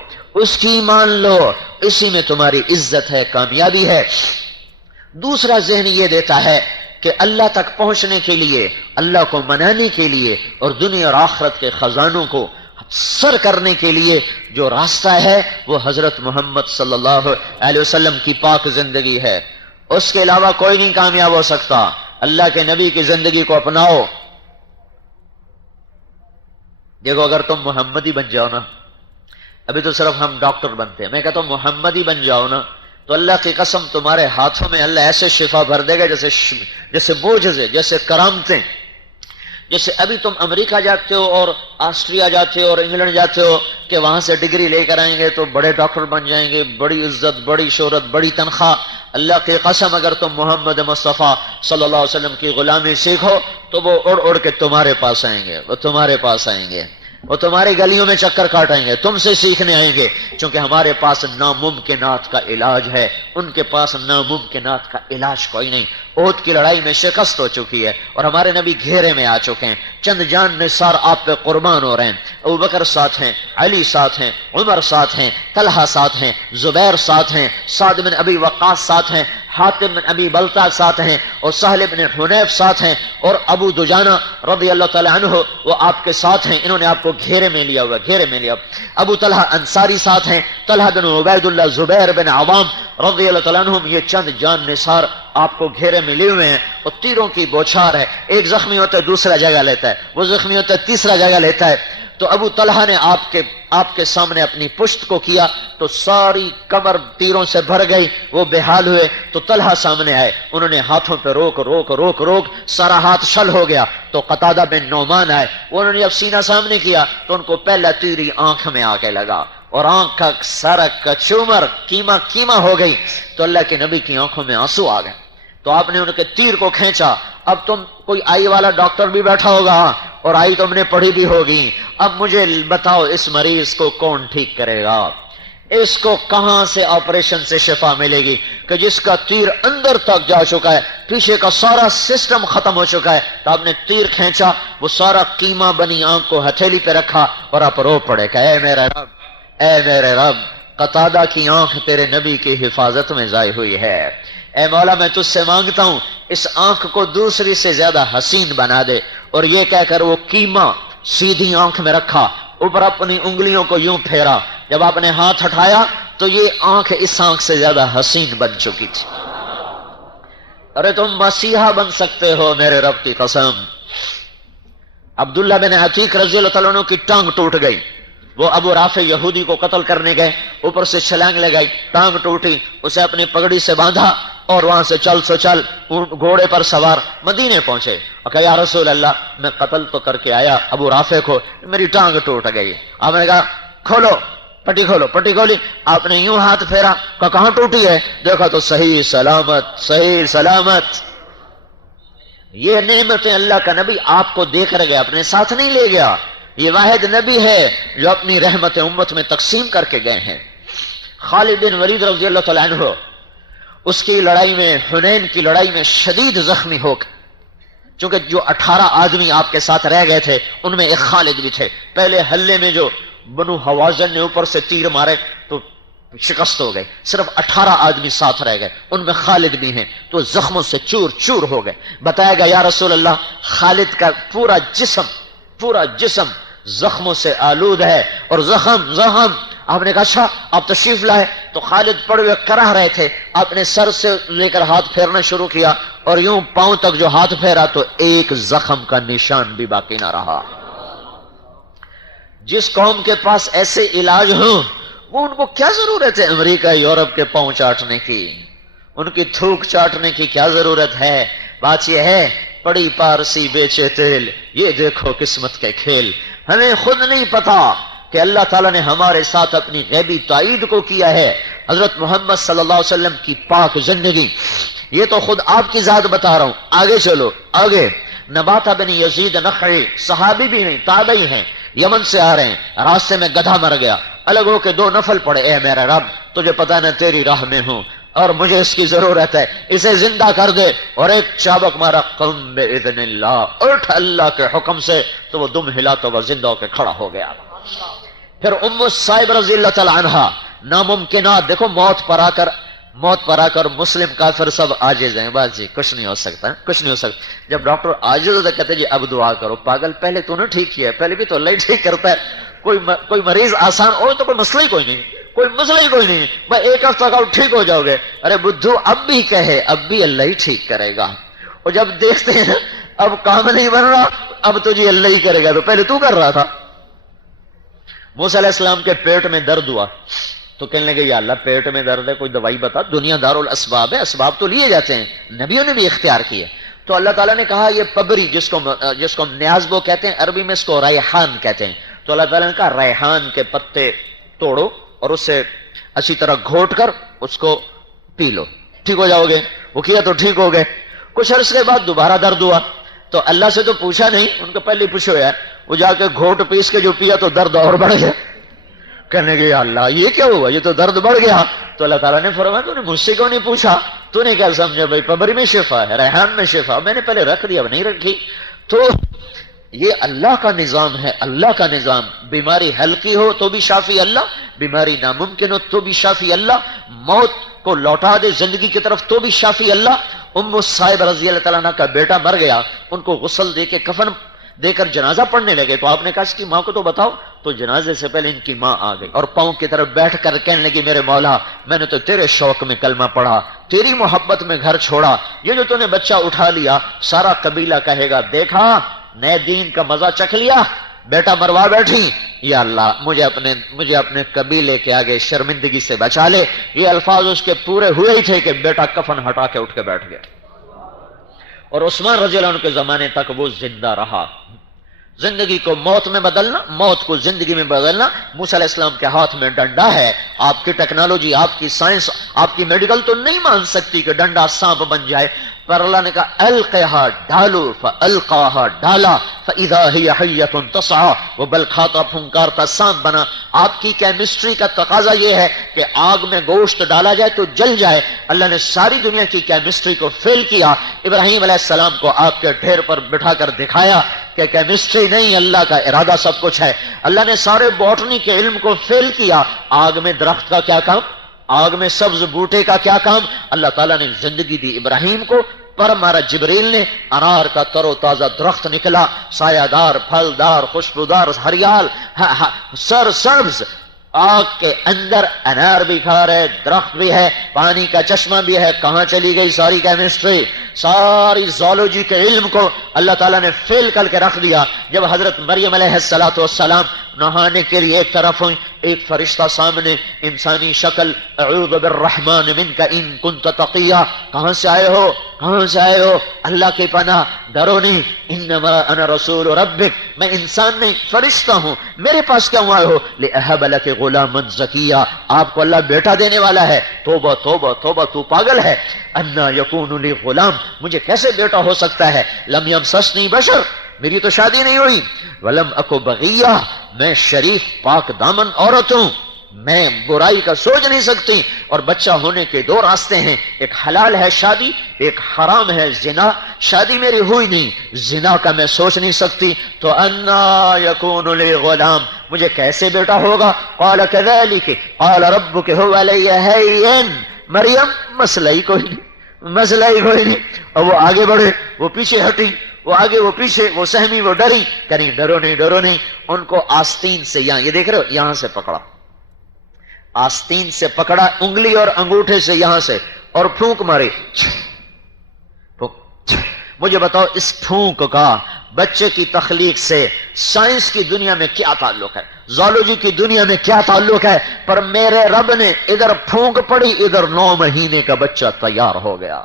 اس کی مان لو، اسی میں تمہاری عزت ہے، کامیابی ہے۔ دوسرا ذہن یہ دیتا ہے کہ اللہ تک پہنچنے کے لیے، اللہ کو منانے کے لیے اور دنیا اور آخرت کے خزانوں کو سر کرنے کے لیے جو راستہ ہے وہ حضرت محمد صلی اللہ علیہ وسلم کی پاک زندگی ہے. اس کے علاوہ کوئی نہیں کامیاب ہو سکتا. اللہ کے نبی کی زندگی کو اپناؤ. دیکھو اگر تم محمدی بن جاؤ نا، ابھی تو صرف ہم ڈاکٹر بنتے ہیں، میں کہتا ہوں محمدی بن جاؤ نا تو اللہ کی قسم تمہارے ہاتھوں میں اللہ ایسے شفا بھر دے گا جیسے معجزے، جیسے کرامتیں. جیسے ابھی تم امریکہ جاتے ہو اور آسٹریا جاتے ہو اور انگلینڈ جاتے ہو کہ وہاں سے ڈگری لے کر آئیں گے تو بڑے ڈاکٹر بن جائیں گے، بڑی عزت، بڑی شہرت، بڑی تنخواہ. اللہ کی قسم اگر تم محمد مصطفیٰ صلی اللہ علیہ وسلم کی غلامی سیکھو تو وہ اڑ اڑ کے تمہارے پاس آئیں گے، وہ تمہارے پاس آئیں گے، وہ تمہاری گلیوں میں چکر کاٹیں گے، تم سے سیکھنے آئیں گے. چونکہ ہمارے پاس ناممکنات کا علاج ہے، ان کے پاس ناممکنات کا علاج کوئی نہیں. احد کی لڑائی میں شکست ہو چکی ہے اور ہمارے نبی گھیرے میں آ چکے ہیں. چند جان نثار آپ پہ قربان ہو رہے ہیں. ابوبکر ساتھ ہیں، علی ساتھ ہیں، عمر ساتھ ہیں، طلحہ ساتھ ہیں، زبیر ساتھ ہیں، سعد بن ابی وقاص ساتھ ہیں، حاتم بن ابی بلتع ساتھ ہیں اور سہل بن حنیف ساتھ ہیں اور ابو دجانہ رضی اللہ تعالی عنہ وہ آپ کے ساتھ ہیں. انہوں نے آپ کو گھیرے میں لیا ہوا، گھیرے میں لیا. ابو طلحہ انصاری ساتھ ہیں، طلحہ بن عبید اللہ، زبیر بن عوام رضی اللہ تعالیٰ عنہم، یہ چند جان نثار آپ کو گھیرے میں لیے ہوئے ہیں اور تیروں کی بوچھار ہے. ایک زخمی ہوتا ہے دوسرا جگہ لیتا ہے، وہ زخمی ہوتا ہے تیسرا جگہ لیتا ہے. تو ابو طلحہ نے آپ کے سامنے اپنی پشت کو کیا تو ساری کمر تیروں سے بھر گئی، وہ بے حال ہوئے. تو طلحہ سامنے آئے، انہوں نے ہاتھوں پہ روک روک روک روک سارا ہاتھ شل ہو گیا. تو قتادہ بن نعمان آئے، انہوں نے جب سینہ سامنے کیا تو ان کو پہلا تیری آنکھ میں آ کے لگا اور آنکھ کا سارا کچومر کیما کیما ہو گئی. تو اللہ کے نبی کی آنکھوں میں آنسو آ گئے. تو آپ نے ان کے تیر کو کھینچا. اب تم کوئی آئی والا ڈاکٹر بھی بیٹھا ہوگا اور آئی تم نے پڑھی بھی ہوگی. اب مجھے بتاؤ اس مریض کو کون ٹھیک کرے گا؟ اس کو کہاں سے آپریشن سے شفا ملے گی کہ جس کا تیر اندر تک جا چکا ہے، پیچھے کا سارا سسٹم ختم ہو چکا ہے. تو آپ نے تیر کھینچا، وہ سارا قیمہ بنی آنکھ کو ہتھیلی پہ رکھا اور آپ رو پڑے کہ اے میرے رب، اے میرے رب، قتادہ کی آنکھ تیرے نبی کی حفاظت میں ضائع ہوئی ہے. اے مولا میں تجھ سے مانگتا ہوں اس آنکھ کو دوسری سے زیادہ حسین بنا دے. اور یہ کہہ کر وہ قیمہ سیدھی آنکھ میں رکھا، اوپر اپنی انگلیوں کو یوں پھیرا. جب آپ نے ہاتھ ہٹایا تو یہ آنکھ اس آنکھ سے زیادہ حسین بن چکی تھی. ارے تم مسیحا بن سکتے ہو میرے رب کی قسم. عبداللہ بن عتیق رضی اللہ تعالیٰ عنہ کی ٹانگ ٹوٹ گئی. وہ ابو رافع یہودی کو قتل کرنے گئے، اوپر سے چھلانگ لگائی، ٹانگ ٹوٹی، اسے اپنی پگڑی سے باندھا اور وہاں سے چل سو چل گھوڑے پر سوار مدینے پہنچے اور کہا یا رسول اللہ میں قتل تو کر کے آیا ابو رافع کو، میری ٹانگ ٹوٹ گئی. آپ نے کہا کھولو پٹی، کھولو. پٹی کھولی، آپ نے یوں ہاتھ پھیرا، کہا کہاں ٹوٹی ہے؟ دیکھا تو صحیح سلامت، صحیح سلامت. یہ نعمتیں اللہ کا نبی آپ کو دے کر گیا، اپنے ساتھ نہیں لے گیا. یہ واحد نبی ہے جو اپنی رحمت امت میں تقسیم کر کے گئے ہیں. خالد بن ولید رضی اللہ تعالیٰ عنہ اس کی لڑائی میں، حنین کی لڑائی میں شدید زخمی ہو گئے. چونکہ جو 18 آدمی آپ کے ساتھ رہ گئے تھے ان میں ایک خالد بھی تھے. پہلے حلے میں جو بنو حوازن نے اوپر سے تیر مارے تو شکست ہو گئے، صرف 18 آدمی ساتھ رہ گئے، ان میں خالد بھی ہیں. تو زخموں سے چور چور ہو گئے. بتایا گیا یا رسول اللہ خالد کا پورا جسم زخموں سے آلود ہے اور زخم. آپ نے کہا اچھا آپ تشریف لائے. تو خالد پڑے ہوئے کراہ رہے تھے، آپ نے سر سے لے کر ہاتھ پھیرنا شروع کیا اور یوں پاؤں تک جو ہاتھ پھیرا تو ایک زخم کا نشان بھی باقی نہ رہا. جس قوم کے پاس ایسے علاج ہوں وہ ان کو کیا ضرورت ہے امریکہ یورپ کے پاؤں چاٹنے کی، ان کی تھوک چاٹنے کی کیا ضرورت ہے؟ بات یہ ہے پڑی پارسی بیچے تیل، یہ دیکھو قسمت کے کھیل. ہمیں خود نہیں پتا کہ اللہ تعالیٰ نے ہمارے ساتھ اپنی غیبی تائید کو کیا ہے. حضرت محمد صلی اللہ علیہ وسلم کی پاک زندگی، یہ تو خود آپ کی ذات بتا رہا ہوں. آگے چلو آگے. نباتہ بن یزید نخعی صحابی بھی نہیں، تابعی ہیں، یمن سے آ رہے ہیں، راستے میں گدھا مر گیا، الگ ہو کے 2 نفل پڑے. اے میرا رب تجھے پتا نہ تیری راہ میں ہوں اور مجھے اس کی ضرورت ہے، اسے زندہ کر دے. اور ایک چابک مارا، قم باذن اللہ، اٹھ اللہ کے حکم سے. تو وہ دم ہلا تو وہ زندہ ہو کے کھڑا ہو گیا. پھر ام الصائب رضی اللہ تعالی عنہا، ناممکنات دیکھو، موت پر آ کر موت پر آ کر مسلم کافر سب عاجز ہیں، بس جی کچھ نہیں ہو سکتا، کچھ نہیں ہو سکتا۔ جب ڈاکٹر عاجز ہوتا کہتے جی اب دعا کرو، پاگل پہلے تو نے ٹھیک کیا ہے، پہلے بھی تو اللہ ہی ٹھیک کرتا ہے۔ کوئی مریض آسان ہو تو کوئی مسئلہ ہی کوئی نہیں، کوئی مسئلہ ہی کوئی نہیں، بس ایک ہفتہ کا ٹھیک ہو جاؤ گے۔ ارے بدھو اب بھی کہے، اب بھی اللہ ہی ٹھیک کرے گا۔ اور جب دیکھتے ہیں اب کام نہیں بن رہا، اب تو جی اللہ ہی کرے گا، تو پہلے تو کر رہا تھا۔ موسیٰ علیہ السلام کے پیٹ میں درد ہوا تو کہنے لگے یا اللہ پیٹ میں درد ہے، کوئی دوائی بتا، دنیا دار الاسباب ہے، اسباب تو لیے جاتے ہیں، نبیوں نے بھی اختیار کیے۔ تو اللہ تعالیٰ نے کہا یہ پبری جس کو ہم نیازبو کہتے ہیں، عربی میں اس کو ریحان کہتے ہیں، تو اللہ تعالیٰ نے کہا ریحان کے پتے توڑو اور اسے اچھی طرح گھوٹ کر اس کو پی لو، ٹھیک ہو جاؤ گے۔ وہ کیا تو ٹھیک ہو گئے۔ کچھ عرصے کے بعد دوبارہ درد ہوا تو اللہ سے تو پوچھا نہیں، ان کو پہلے پوچھو یار، وہ جا کے گھوٹ پیس کے جو پیا تو درد اور بڑھ گیا۔ کہنے گے یا اللہ یہ کیا ہوا، یہ تو درد بڑھ گیا۔ تو اللہ تعالیٰ نے فرمایا تو نے مجھ سے کیوں نہیں پوچھا، تو نے کیا سمجھا بھائی پبری میں شفا ہے، ریحان میں شفا، میں نے پہلے رکھ دیا اب نہیں رکھی۔ تو یہ اللہ کا نظام ہے، اللہ کا نظام۔ بیماری ہلکی ہو تو بھی شافی اللہ، بیماری ناممکن ہو تو بھی شافی اللہ، موت کو لوٹا دے زندگی کی طرف تو بھی شافی اللہ۔ ام الصائب رضی اللہ تعالیٰ عنہ کا بیٹا مر گیا، ان کو غسل دے کے کفن دے کر جنازہ پڑھنے لگے، تو آپ نے کہا اس کی ماں کو تو بتاؤ، تو جنازے سے پہلے ان کی ماں آ گئی اور پاؤں کی طرف بیٹھ کر کہنے لگی میرے مولا میں نے تو تیرے شوق میں کلمہ پڑھا، تیری محبت میں گھر چھوڑا، یہ جو تو نے بچہ اٹھا لیا سارا قبیلہ کہے گا دیکھا نئے دین کا مزہ چکھ لیا، بیٹا مروا بیٹھی، یا اللہ مجھے اپنے قبیلے کے آگے شرمندگی سے بچا لے۔ یہ الفاظ اس کے پورے ہوئے ہی تھے کہ بیٹا کفن ہٹا کے اٹھ کے بیٹھ گیا۔ اور عثمان رضی اللہ عنہ کے زمانے تک وہ زندہ رہا۔ زندگی کو موت میں بدلنا، موت کو زندگی میں بدلنا موسیٰ علیہ السلام کے ہاتھ میں ڈنڈا ہے۔ آپ کی ٹیکنالوجی، آپ کی سائنس، آپ کی میڈیکل تو نہیں مان سکتی کہ ڈنڈا سانپ بن جائے، پر اللہ نے کہا القھا ڈالو، فالقاها ڈالا فاذا هي حیۃ تسعى، وہ بل کھاتا پھنکارتا سانپ بنا۔ آپ کی کیمسٹری کا تقاضا یہ ہے کہ آگ میں گوشت ڈالا جائے تو جل جائے، اللہ نے ساری دنیا کی کیمسٹری کو فیل کیا، ابراہیم علیہ السلام کو آگ کے ڈھیر پر بٹھا کر دکھایا کہ کیمسٹری نہیں اللہ کا ارادہ سب کچھ ہے۔ اللہ نے سارے باٹنی کے علم کو فیل کیا، آگ میں درخت کا کیا کام، آگ میں سبز بوٹے کا کیا کام۔ اللہ تعالیٰ نے زندگی دی ابراہیم کو، پر مارا جبریل نے، انار کا تر و تازہ درخت نکلا، سایہ دار، پھلدار، خوشبودار، ہریال، سر سبز، آگ کے اندر انار بھی کھا رہے، درخت بھی ہے، پانی کا چشمہ بھی ہے۔ کہاں چلی گئی ساری کیمسٹری، ساری زولوجی کے علم کو اللہ تعالیٰ نے فیل کر کے رکھ دیا۔ جب حضرت مریم علیہ السلام نہانے کے لیے ایک طرف ہوئی، ایک فرشتہ سامنے، انسانی شکل، اعوذ بالرحمن منک ان کنت تقیا، کہاں سے آئے ہو، کہاں سے آئے ہو، اللہ کی پناہ، ڈرو نہیں، انما انا رسول ربک، میں انسان نہیں فرشتہ ہوں، میرے پاس کیوں آئے ہو، لأہب لک غلاما زکیا، آپ کو اللہ بیٹا دینے والا ہے۔ توبہ توبہ توبہ، تو پاگل ہے، انا یکون لی غلام، مجھے کیسے بیٹا ہو سکتا ہے، لم یمسسنی بشر، میری تو شادی نہیں ہوئی، ولم اکو بغیہ، میں شریف پاک دامن عورت ہوں، میں برائی کا سوچ نہیں سکتی۔ اور بچہ ہونے کے دو راستے ہیں، ایک حلال ہے شادی، ایک حرام ہے زنا۔ شادی میری ہوئی نہیں، زنا کا میں سوچ نہیں سکتی، تو انا یکون لی غلام، مجھے کیسے بیٹا ہوگا۔ قال کذالک قال ربک هو علی هین، مریم مسئلہ ہی کوئی نہیں، مسئلہ ہی کوئی نہیں۔ اور وہ آگے بڑھے، وہ پیچھے ہٹی، وہ آگے وہ پیچھے، وہ سہمی وہ ڈری، کہیں ڈرو نہیں ڈرو نہیں۔ ان کو آستین سے، یہاں یہ دیکھ رہے ہو، یہاں سے پکڑا، آستین سے پکڑا، انگلی اور انگوٹھے سے یہاں سے، اور پھونک ماری۔ مجھے بتاؤ اس پھونک کا بچے کی تخلیق سے سائنس کی دنیا میں کیا تعلق ہے، زولوجی کی دنیا میں کیا تعلق ہے؟ پر میرے رب نے ادھر پھونک پڑی، ادھر 9 مہینے کا بچہ تیار ہو گیا۔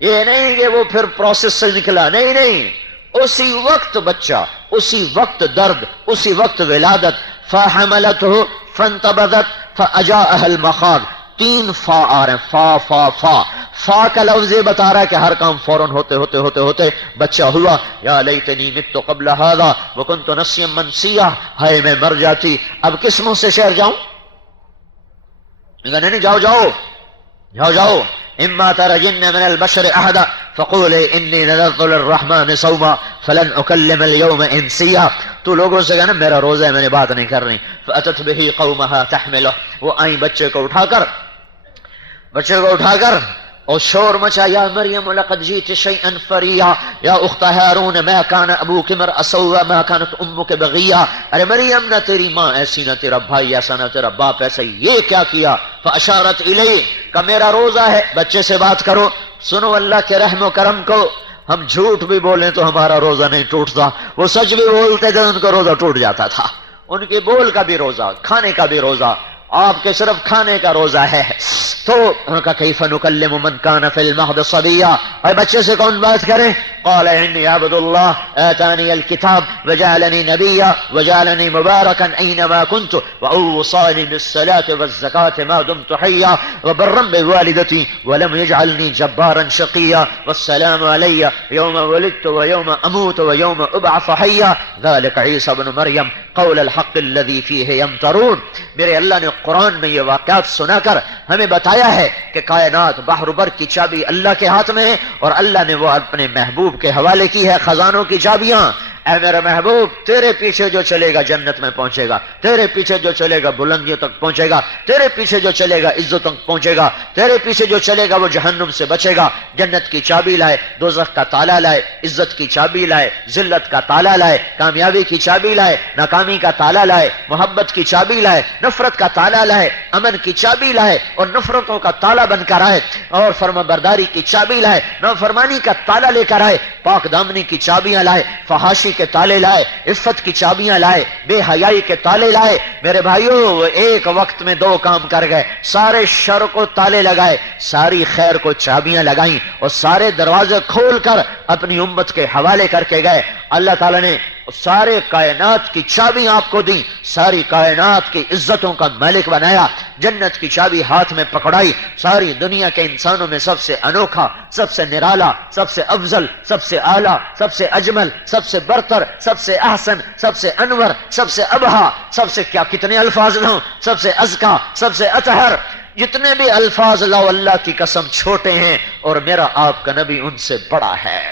یہ نہیں کہ وہ پھر پروسیس سے نکلا، نہیں نہیں، اسی وقت بچہ، اسی وقت درد، اسی وقت ولادت۔ فحملته فانتبذت فاجاءها المخاض، 3 فا آ رہے ہیں، فا فا فا، فا کا لفظ یہ بتا رہا ہے کہ ہر کام فوراً ہوتے ہوتے ہوتے ہوتے بچہ ہوا۔ یا لیتنی مت قبل هذا وكنت نسيا منسيا، ہائے میں مر جاتی، اب کس منہ سے شہر جاؤں؟ نہیں جاؤ جاؤ جاؤ جاؤ، اما ترجن من البشر احدا فقولي انی نذرت للرحمن صوما فلن اکلم اليوم انسیا، تو لوگوں سے کہنا میرا روزہ ہے، میں نے بات نہیں کرنی۔ فاتت به قومها تحمله، وہ آئیں بچے کو اٹھا کر بچے کو اٹھا کر اور شور مچا، یا مریم لقد جئت شیئا فریا یا اخت ہارون ما کان ابوک امرأ سوء ما کانت امک بغیا، ارے مریم نہ تیری ماں ایسی نہ تیرا بھائی ایسا نہ تیرا باپ ایسا، یہ کیا کیا؟ فاشارت الیہ، کہ میرا روزہ ہے، بچے سے بات کرو۔ سنو اللہ کے رحم و کرم کو، ہم جھوٹ بھی بولیں تو ہمارا روزہ نہیں ٹوٹتا، وہ سچ بھی بولتے تھے ان کا روزہ ٹوٹ جاتا تھا، ان کے بول کا بھی روزہ، کھانے کا بھی روزہ، آپ کے صرف کھانے کا روزہ ہے۔ تو ان کا کیف نکلم من کان فی المہد صبیا، اور بچے سے کون بات کرے؟ قال انی عبد اللہ آتانی الکتاب وجعلنی نبیا وجعلنی مبارکا اینما کنت واوصانی بالصلاة والزکاة ما دمت حیا وبرا بوالدتی ولم یجعلنی جبارا شقیا والسلام علی یوم ولدت ویوم اموت ویوم ابعث حیا ذلک عیسی بن مریم قول الحق الذی فیہ یمترون۔ میرے اللہ نے قرآن میں یہ واقعات سنا کر ہمیں بتایا ہے کہ کائنات بحر بر کی چابی اللہ کے ہاتھ میں ہے، اور اللہ نے وہ اپنے محبوب کے حوالے کی ہے خزانوں کی چابیاں۔ اے میرا محبوب، تیرے پیچھے جو چلے گا جنت میں پہنچے گا، تیرے پیچھے جو چلے گا بلندیوں تک پہنچے گا، تیرے پیچھے جو چلے گا عزت تک پہنچے گا، تیرے پیچھے جو چلے گا وہ جہنم سے بچے گا۔ جنت کی چابی لائے، دوزخ کا تالا لائے، عزت کی چابی لائے، ذلت کا تالا لائے، کامیابی کی چابی لائے، ناکامی کا تالا لائے، محبت کی چابی لائے، نفرت کا تالا لائے، امن کی چابی لائے اور نفرتوں کا تالا بن کر آئے، اور فرما برداری کی چابی لائے، نافرمانی کا تالا لے کر آئے، پاک دامنی کی چابیاں لائے، فحاشی کے تالے لائے، عفت کی چابیاں لائے، بے حیائی کے تالے لائے۔ میرے بھائیو، وہ ایک وقت میں دو کام کر گئے، سارے شر کو تالے لگائے، ساری خیر کو چابیاں لگائیں، اور سارے دروازے کھول کر اپنی امت کے حوالے کر کے گئے۔ اللہ تعالیٰ نے سارے کائنات کی چابی آپ کو دی، ساری کائنات کی عزتوں کا مالک بنایا، جنت کی چابی ہاتھ میں پکڑائی، ساری دنیا کے انسانوں میں سب سے انوکھا، سب سے نرالا، سب سے افضل، سب سے اعلیٰ، سب سے اجمل، سب سے برتر، سب سے احسن، سب سے انور، سب سے ابہا، سب سے کیا کتنے الفاظ لوں، سب سے ازکا، سب سے اطہر، جتنے بھی الفاظ لاؤ اللہ کی قسم چھوٹے ہیں، اور میرا آپ کا نبی ان سے بڑا ہے۔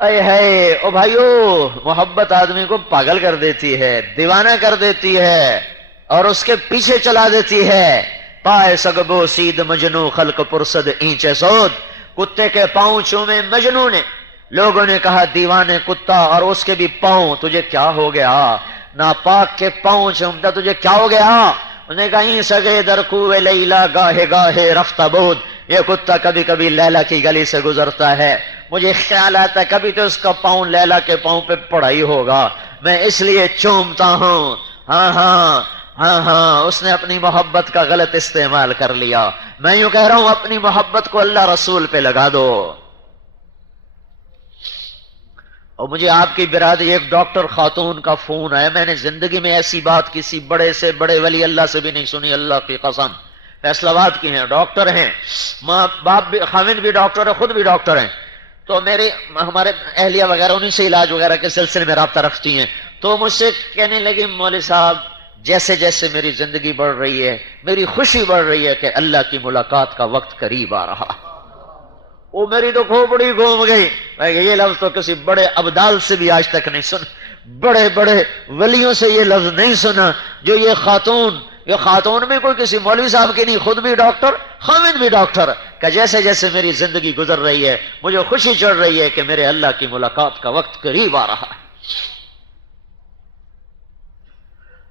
اے ہے او بھائیو، محبت آدمی کو پاگل کر دیتی ہے، دیوانہ کر دیتی ہے، اور اس کے پیچھے چلا دیتی ہے۔ پائے سگبو سید مجنو خلق پرسد اینچے سود، کتے کے پاؤں چومے مجنو نے، لوگوں نے کہا دیوانے کتا، اور اس کے بھی پاؤں، تجھے کیا ہو گیا؟ ناپاک کے پاؤں چومتا، تجھے کیا ہو گیا؟ انہوں نے کہا این سگے در کوئے لیلا گاہے گاہے رفتہ بود، یہ کتا کبھی کبھی لیلا کی گلی سے گزرتا ہے، مجھے خیال آتا ہے کبھی تو اس کا پاؤں لیلا کے پاؤں پہ پڑا ہی ہوگا، میں اس لیے چومتا ہوں۔ ہاں، اس نے اپنی محبت کا غلط استعمال کر لیا۔ میں یوں کہہ رہا ہوں، اپنی محبت کو اللہ رسول پہ لگا دو۔ اور مجھے آپ کی برادری ایک ڈاکٹر خاتون کا فون آیا، میں نے زندگی میں ایسی بات کسی بڑے سے بڑے ولی اللہ سے بھی نہیں سنی، اللہ کی قسم، فیصلہ آباد کی ہیں، ڈاکٹر ہیں، ماں باپ بھی، خاوند بھی ڈاکٹر ہے، خود بھی ڈاکٹر ہیں، تو ہمارے اہلیہ وغیرہ انہی سے علاج وغیرہ کے سلسلے میں رابطہ رکھتی ہیں، تو مجھ سے کہنے لگی مولوی صاحب جیسے جیسے میری زندگی بڑھ رہی ہے، میری خوشی بڑھ رہی ہے کہ اللہ کی ملاقات کا وقت قریب آ رہا۔ وہ میری تو کھوپڑی گھوم گئی، یہ لفظ تو کسی بڑے ابدال سے بھی آج تک نہیں سنا، بڑے بڑے ولیوں سے یہ لفظ نہیں سنا، جو یہ خاتون بھی کوئی کسی مولوی صاحب کی نہیں، خود بھی ڈاکٹر، خاوند بھی ڈاکٹر، کہ جیسے جیسے میری زندگی گزر رہی ہے مجھے خوشی چڑھ رہی ہے کہ میرے اللہ کی ملاقات کا وقت قریب آ رہا ہے۔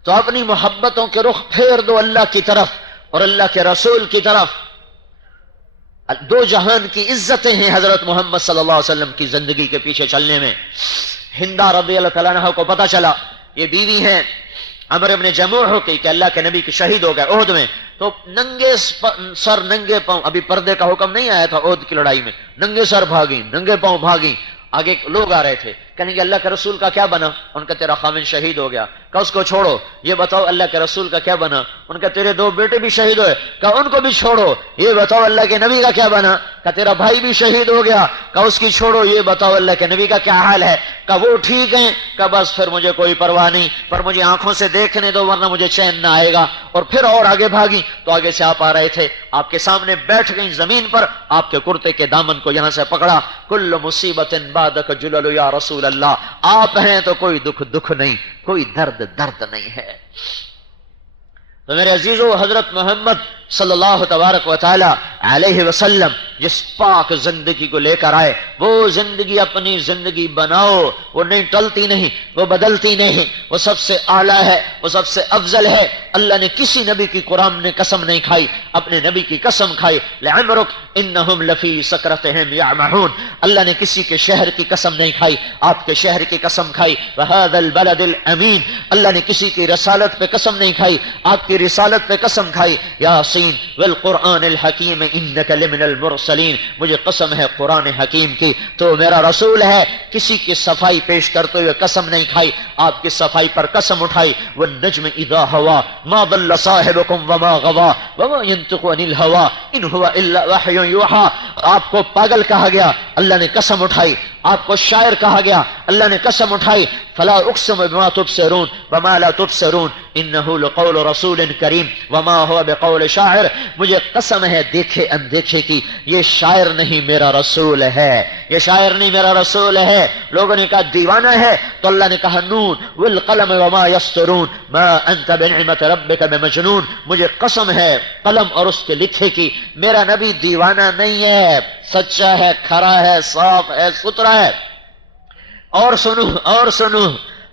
تو اپنی محبتوں کے رخ پھیر دو اللہ کی طرف اور اللہ کے رسول کی طرف۔ دو جہان کی عزتیں ہیں حضرت محمد صلی اللہ علیہ وسلم کی زندگی کے پیچھے چلنے میں۔ ہندہ رضی اللہ تعالیٰ عنہ کو پتا چلا، یہ بیوی ہیں عمرو بن جموح کی، کہ اللہ کے نبی کی شہید ہو گئے احد میں، تو ننگے سر ننگے پاؤں، ابھی پردے کا حکم نہیں آیا تھا احد کی لڑائی میں، ننگے سر بھاگی، ننگے پاؤں بھاگی، آگے لوگ آ رہے تھے، کہیں گے اللہ کے رسول کا کیا بنا؟ ان کا تیرا خاوند شہید ہو گیا، کہ اس کو چھوڑو، یہ بتاؤ اللہ کے رسول کا کیا بنا؟ ان کا تیرے دو بیٹے بھی شہید ہوئے، کہ ان کو بھی چھوڑو، یہ بتاؤ اللہ کے نبی کا کیا بنا؟ کہ تیرا بھائی بھی شہید ہو گیا، کہ اس کی چھوڑو، یہ بتاؤ اللہ کے نبی کا کیا حال ہے؟ کہ وہ ٹھیک ہیں، کہ بس پھر مجھے کوئی پرواہ نہیں، پر مجھے آنکھوں سے دیکھنے دو ورنہ مجھے چین نہ آئے گا۔ اور پھر اور آگے بھاگی تو آگے سے آپ آ رہے تھے، آپ کے سامنے بیٹھ گئیں زمین پر، آپ کے کرتے کے دامن کو یہاں سے پکڑا، کل مصیبت بعدک جلل یا رسول اللہ، آپ ہیں تو کوئی دکھ نہیں، کوئی درد نہیں ہے۔ تو میرے عزیزو، حضرت محمد صلی اللہ تبارک و تعالی علیہ وسلم جس پاک زندگی کو لے کر آئے، وہ زندگی اپنی زندگی بناؤ، وہ نہیں ٹلتی نہیں، وہ بدلتی نہیں، وہ سب سے اعلیٰ ہے، وہ سب سے افضل ہے۔ اللہ نے کسی نبی کی قرآن نے قسم نہیں کھائی، اپنے نبی کی قسم کھائی، لعمرک انہم لفی سکرتہم یعمہون۔ اللہ نے کسی کے شہر کی قسم نہیں کھائی، آپ کے شہر کی قسم کھائی، وہذا البلد الامین۔ اللہ نے کسی کی رسالت پہ قسم نہیں کھائی، آپ کی رسالت پہ قسم کھائی، یاسین والقرآن الحکیم انک لمن المرسلین۔ مجھے قسم ہے قرآن حکیم کی، تو میرا رسول ہے۔ کسی کی صفائی پیش کرتے ہوئے قسم نہیں کھائی، آپ کی صفائی پر قسم اٹھائی، والنجم اذا ہوا ما ضل صاحبکم وما غوا وما ينطق عن الهوى ان هو الا وحی یوحى۔ آپ کو پاگل کہا گیا، اللہ نے قسم اٹھائی۔ آپ کو شاعر کہا گیا، اللہ نے قسم اٹھائی، فلا اقسم بما تبصرون وما لا تبصرون انه لقول رسول کریم وما هو بقول شاعر۔ مجھے قسم ہے دیکھے اندیکھے کی، یہ شاعر نہیں میرا رسول ہے، یہ شاعر نہیں میرا رسول ہے۔ لوگوں نے کہا دیوانہ ہے، تو اللہ نے کہا نون والقلم وما یسطرون ما انت بنعمت ربک بمجنون۔ مجھے قسم ہے قلم اور اس کے لکھے کی، میرا نبی دیوانہ نہیں ہے، سچا ہے، کھرا ہے، صاف ہے، ستھرا ہے۔ اور سنو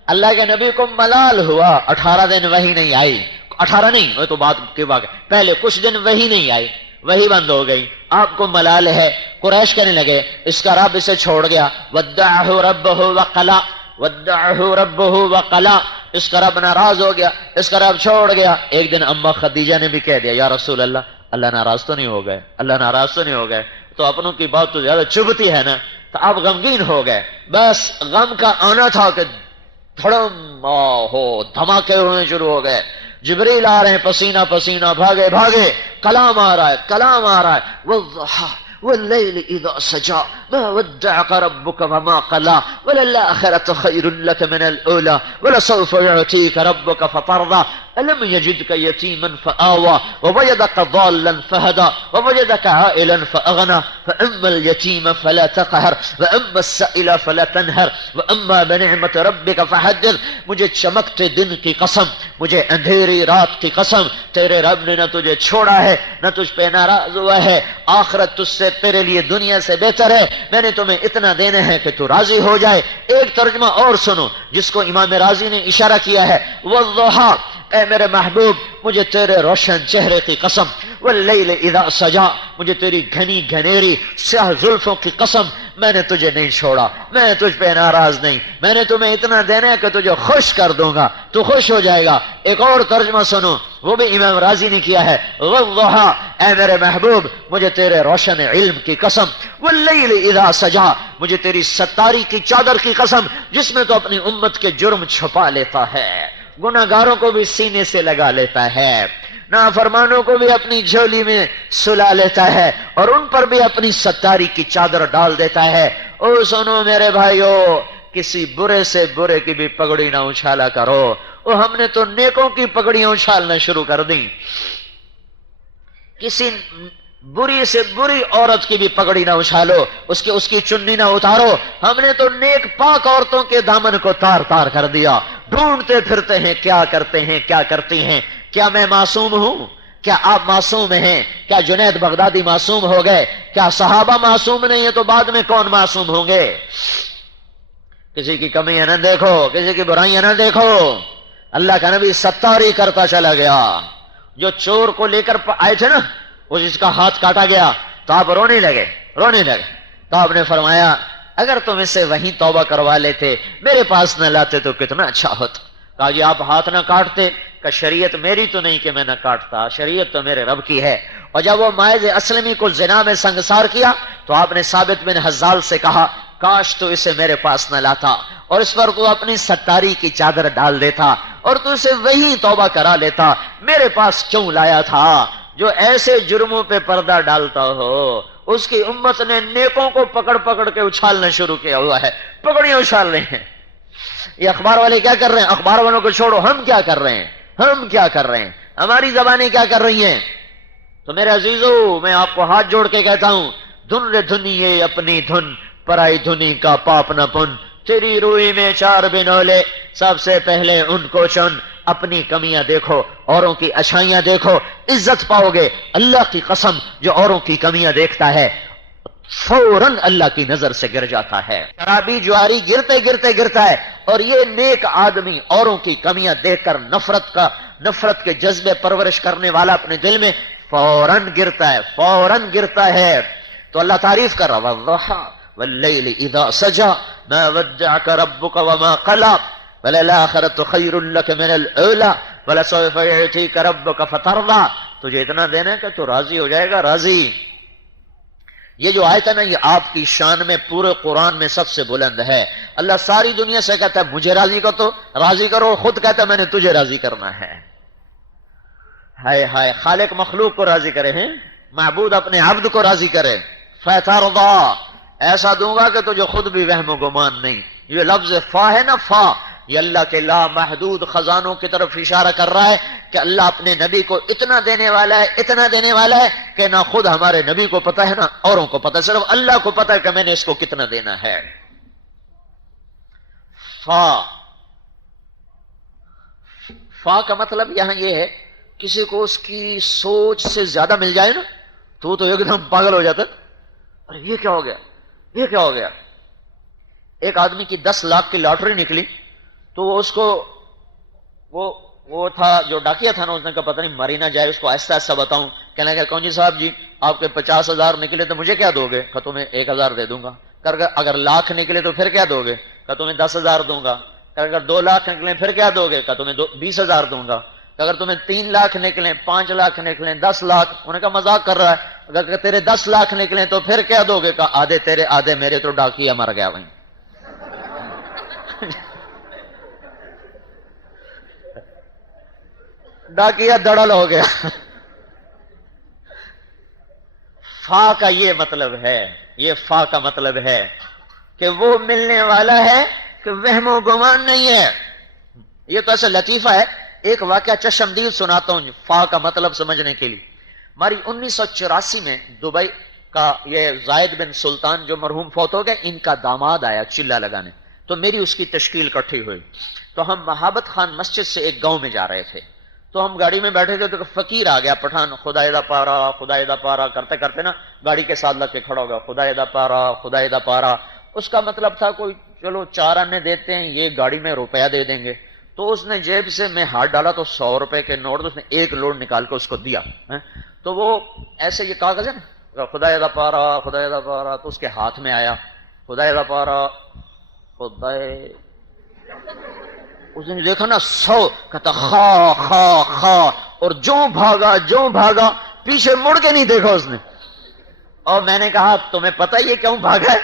اللہ کے نبی کو ملال ہوا، 18 دن وحی نہیں آئی، 18 نہیں، وہ تو بات کی بات ہے، پہلے کچھ دن وحی نہیں آئی، وحی بند ہو گئی، آپ کو ملال ہے۔ قریش کہنے لگے اس کا رب اسے چھوڑ گیا، ودعہ ربہ وقلا، ودعہ ربہ وقلا، اس کا رب ناراض ہو گیا، اس کا رب چھوڑ گیا۔ ایک دن اما خدیجہ نے بھی کہہ دیا یا رسول اللہ، اللہ ناراض تو نہیں ہو گئے، اللہ ناراض تو نہیں ہو گئے؟ تو اپنوں کی بات تو زیادہ چبھتی ہے نا، تو آپ غمگین ہو گئے۔ بس غم کا آنا تھا کہ دھڑم ہو، دھماکے ہونے شروع ہو گئے، جبریل آ رہے ہیں پسینہ پسینہ، بھاگے بھاگے، کلام آ رہا ہے، کلام آ رہا ہے، والضحى والليل اذا سجى ما ودعك ربك وما قلى وللآخرة خير لك من الأولى ولسوف يعطيك ربك فترضى ألم يجدك يتيما فآوى ووجدك ضالا فهدى ووجدك عائلا فأغنى فأما اليتيم فلا تقهر وأما السائل فلا تنهر وأما بنعمة ربك فحدث۔ مجھے چمکتے دن کی قسم، مجھے اندھیری رات کی قسم، تیرے رب نے نہ تجھے چھوڑا ہے، نہ تجھ پہ ناراض ہوا ہے، آخرت تجھ سے تیرے لیے دنیا سے بہتر ہے، میں نے تمہیں اتنا دینا ہے کہ تو راضی ہو جائے۔ ایک ترجمہ اور سنو جس کو امام راضی نے اشارہ کیا ہے، والضحى، اے میرے محبوب مجھے تیرے روشن چہرے کی قسم، واللیل اذا سجا، مجھے تیری گھنی گھنیری سیاہ زلفوں کی قسم، میں نے تجھے نہیں چھوڑا، میں تجھ پہ ناراض نہیں، میں نے تمہیں اتنا دینا ہے کہ تجھے خوش کر دوں گا، تو خوش ہو جائے گا۔ ایک اور ترجمہ سنو، وہ بھی امام راضی نے کیا ہے، والضحى، اے میرے محبوب مجھے تیرے روشن علم کی قسم، واللیل اذا سجا، مجھے تیری ستاری کی چادر کی قسم جس میں تو اپنی امت کے جرم چھپا لیتا ہے، گناہگاروں کو بھی سینے سے لگا لیتا ہے، نافرمانوں کو بھی اپنی جھولی میں سلا لیتا ہے، اور ان پر بھی اپنی ستاری کی چادر ڈال دیتا ہے۔ او سنو میرے بھائیو، کسی برے سے برے کی بھی پگڑی نہ اچھالا کرو۔ او ہم نے تو نیکوں کی پگڑیاں اچھالنا شروع کر دیں، کسی بری سے بری عورت کی بھی پگڑی نہ اچھالو، اس کی چننی نہ اتارو۔ ہم نے تو نیک پاک عورتوں کے دامن کو تار تار کر دیا، ڈھونڈتے پھرتے ہیں کیا کرتے ہیں کیا کرتی ہیں۔ کیا میں معصوم ہوں؟ کیا آپ معصوم ہیں؟ کیا جنید بغدادی معصوم ہو گئے؟ کیا صحابہ معصوم نہیں ہے تو بعد میں کون معصوم ہوں گے؟ کسی کی کمیاں نہ دیکھو، کسی کی برائیاں نہ دیکھو۔ اللہ کا نبی ستاری کرتا چلا گیا۔ جو چور کو لے کر آئے تھے نا، وہ جس کا ہاتھ کاٹا گیا تو آپ رونے لگے تو آپ نے فرمایا اگر تم اسے وہیں توبہ کروا لیتے، میرے پاس نہ لاتے تو کتنا اچھا ہوتا۔ کہا جی آپ ہاتھ نہ کاٹتے، کہ شریعت میری تو نہیں کہ میں نہ کاٹتا، شریعت تو میرے رب کی ہے۔ اور جب وہ ماعز اسلمی کو زنا میں سنگسار کیا تو آپ نے ثابت بن حزال سے کہا کاش تو اسے میرے پاس نہ لاتا اور اس پر تو اپنی ستاری کی چادر ڈال دیتا اور تو اسے وہی توبہ کرا لیتا، میرے پاس کیوں لایا تھا؟ جو ایسے جرموں پہ پردہ ڈالتا ہو، اس کی امت نے نیکوں کو پکڑ پکڑ کے اچھالنا شروع کیا ہوا ہے، پکڑیاں اچھال رہے ہیں۔ یہ اخبار والے کیا کر رہے ہیں؟ اخبار والوں کو چھوڑو، ہم کیا کر رہے ہیں؟ ہماری زبانیں کیا کر رہی ہیں؟ تو میرے عزیزو، میں آپ کو ہاتھ جوڑ کے کہتا ہوں، دھن رے دھنیے اپنی دھن، پرائی دھنی کا پاپ نہ پن، تیری روئی میں 4 بنولے، سب سے پہلے ان کو چن، اپنی کمیاں دیکھو، اوروں کی اچھائیاں دیکھو، عزت پاؤ گے۔ اللہ کی قسم، جو اوروں کی کمیاں دیکھتا ہے فوراً اللہ کی نظر سے گر جاتا ہے۔ شرابی جواری گرتے گرتے گرتا ہے، اور یہ نیک آدمی اوروں کی کمیاں دیکھ کر نفرت کے جذبے پرورش کرنے والا اپنے دل میں فوراً گرتا ہے، فوراً گرتا ہے۔ تو اللہ تعریف کر رہا والضحى واللیل اذا سجى ما ودعك ربك وما قلى وللآخرة خیر لك من الأولى ولسوف يعطيك ربك فترضى۔ تجھے اتنا دینا ہے کہ تو راضی ہو جائے گا، راضی۔ یہ جو آیت ہے نا، یہ آپ کی شان میں پورے قرآن میں سب سے بلند ہے۔ اللہ ساری دنیا سے کہتا ہے مجھے راضی کرو، تو راضی کرو، خود کہتا ہے میں نے تجھے راضی کرنا ہے۔ ہائے ہائے، خالق مخلوق کو راضی کرے ہیں، معبود اپنے عبد کو راضی کرے۔ فترضى، ایسا دوں گا کہ تجھے خود بھی وہم و گمان نہیں۔ یہ لفظ فا ہے نا، فا، یہ اللہ کے لامحدود خزانوں کی طرف اشارہ کر رہا ہے کہ اللہ اپنے نبی کو اتنا دینے والا ہے، اتنا دینے والا ہے کہ نہ خود ہمارے نبی کو پتہ ہے نہ اوروں کو پتہ ہے، صرف اللہ کو پتہ ہے کہ میں نے اس کو کتنا دینا ہے۔ فا کا مطلب یہاں یہ ہے کسی کو اس کی سوچ سے زیادہ مل جائے نا تو ایک دم پاگل ہو جاتا ہے، ارے یہ کیا ہو گیا، یہ کیا ہو گیا۔ ایک آدمی کی 10 لاکھ کی لاٹری نکلی تو اس کو وہ تھا جو ڈاکیا تھا نا، اس نے کہا پتہ نہیں مری نہ جائے، اس کو ایسا ایسا بتاؤں۔ کہنے لگا کون جی صاحب جی آپ کے 50,000 نکلے تو مجھے کیا دو گے؟ کہا تمہیں 1,000 دے دوں گا۔ اگر لاکھ نکلے تو پھر کیا دو گے؟ کہا تمہیں 10,000 دوں گا۔ اگر 2 لاکھ نکلیں پھر کیا دو گے؟ کہا تمہیں 20,000 دوں گا۔ اگر تمہیں 3 لاکھ نکلیں، 5 لاکھ نکلیں، 10 لاکھ، انہوں نے کہا مذاق کر رہا ہے۔ اگر تیرے 10 لاکھ نکلیں تو پھر کیا دو گے؟ کہا آدھے تیرے آدھے میرے، تو ڈاکیا مر گیا وہیں۔ ڈاکیا دڑل ہو گیا۔ فا کا یہ مطلب ہے، یہ فا کا مطلب ہے کہ وہ ملنے والا ہے کہ وہم و گمان نہیں ہے۔ یہ تو ایسا لطیفہ ہے، ایک واقعہ چشمدید سناتا ہوں فا کا مطلب سمجھنے کے لیے۔ ہماری 1984 میں دبئی کا یہ زائد بن سلطان جو مرحوم فوت ہو گئے، ان کا داماد آیا چلہ لگانے، تو میری اس کی تشکیل کٹھی ہوئی۔ تو ہم محابت خان مسجد سے ایک گاؤں میں جا رہے تھے، تو ہم گاڑی میں بیٹھے تھے تو فقیر آ گیا پٹھان، خدائے دا پارا خدائے دا پارا کرتے کرتے نا گاڑی کے ساتھ لگ کے کھڑا ہو گیا، خدائے دا پارا خدائے دا پارا۔ اس کا مطلب تھا کوئی چلو 4 آنے دیتے ہیں، یہ گاڑی میں روپیہ دے دیں گے۔ تو اس نے جیب سے میں ہاتھ ڈالا تو 100 روپے کے نوٹ، اس نے ایک لوڈ نکال کے اس کو دیا۔ تو وہ ایسے یہ کاغذ ہے نا خدائے دا پارا خدائے دا پارا، تو اس کے ہاتھ میں آیا خدائے دا پارا خدائے، اس نے دیکھا نا 100، کہتا خا خا خا، اور جو بھاگا پیچھے مڑ کے نہیں دیکھا اس نے۔ اور میں نے کہا تمہیں پتہ یہ کیوں بھاگا ہے؟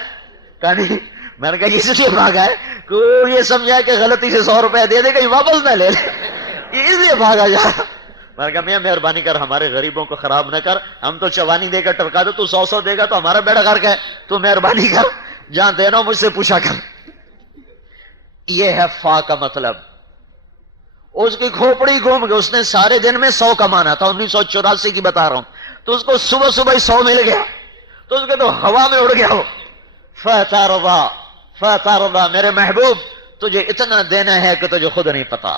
کہا نہیں۔ میں نے کہا اس لیے بھاگا ہے کہ وہ یہ سمجھا کہ غلطی سے 100 روپے دے دے کہیں واپس نہ لے لے، اس لیے بھاگا جا۔ میں نے کہا میاں مہربانی کر ہمارے غریبوں کو خراب نہ کر، ہم تو چوانی دے کر ٹرکا دو، تو 100 دے گا تو ہمارا بیڑا غرق ہے، تو مہربانی کر جہاں دینا مجھ سے پوچھا کر۔ یہ ہے فا کا مطلب۔ اس کی کھوپڑی گھوم گئی، اس نے سارے دن میں 100 کمانا تھا، 1984 کی بتا رہا ہوں، تو اس کو صبح صبح ہی 100 مل گیا، تو اس کے تو ہوا میں اڑ گیا ہو۔ فترضى، میرے محبوب تجھے اتنا دینا ہے کہ تجھے خود نہیں پتا۔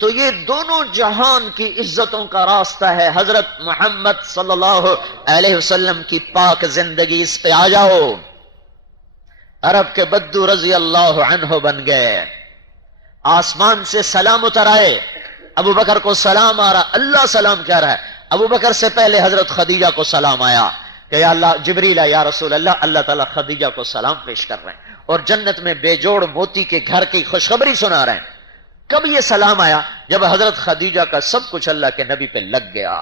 تو یہ دونوں جہان کی عزتوں کا راستہ ہے۔ حضرت محمد صلی اللہ علیہ وسلم کی پاک زندگی، اس پہ آ جاؤ۔ عرب کے بدو رضی اللہ عنہ بن گئے، آسمان سے سلام اتر آئے، ابو بکر کو سلام آ رہا، اللہ سلام کہہ رہا ہے۔ ابو بکر سے پہلے حضرت خدیجہ کو سلام آیا کہ یا اللہ، جبریل یا رسول اللہ، اللہ تعالیٰ خدیجہ کو سلام پیش کر رہے ہیں اور جنت میں بے جوڑ موتی کے گھر کی خوشخبری سنا رہے ہیں۔ کب یہ سلام آیا؟ جب حضرت خدیجہ کا سب کچھ اللہ کے نبی پہ لگ گیا۔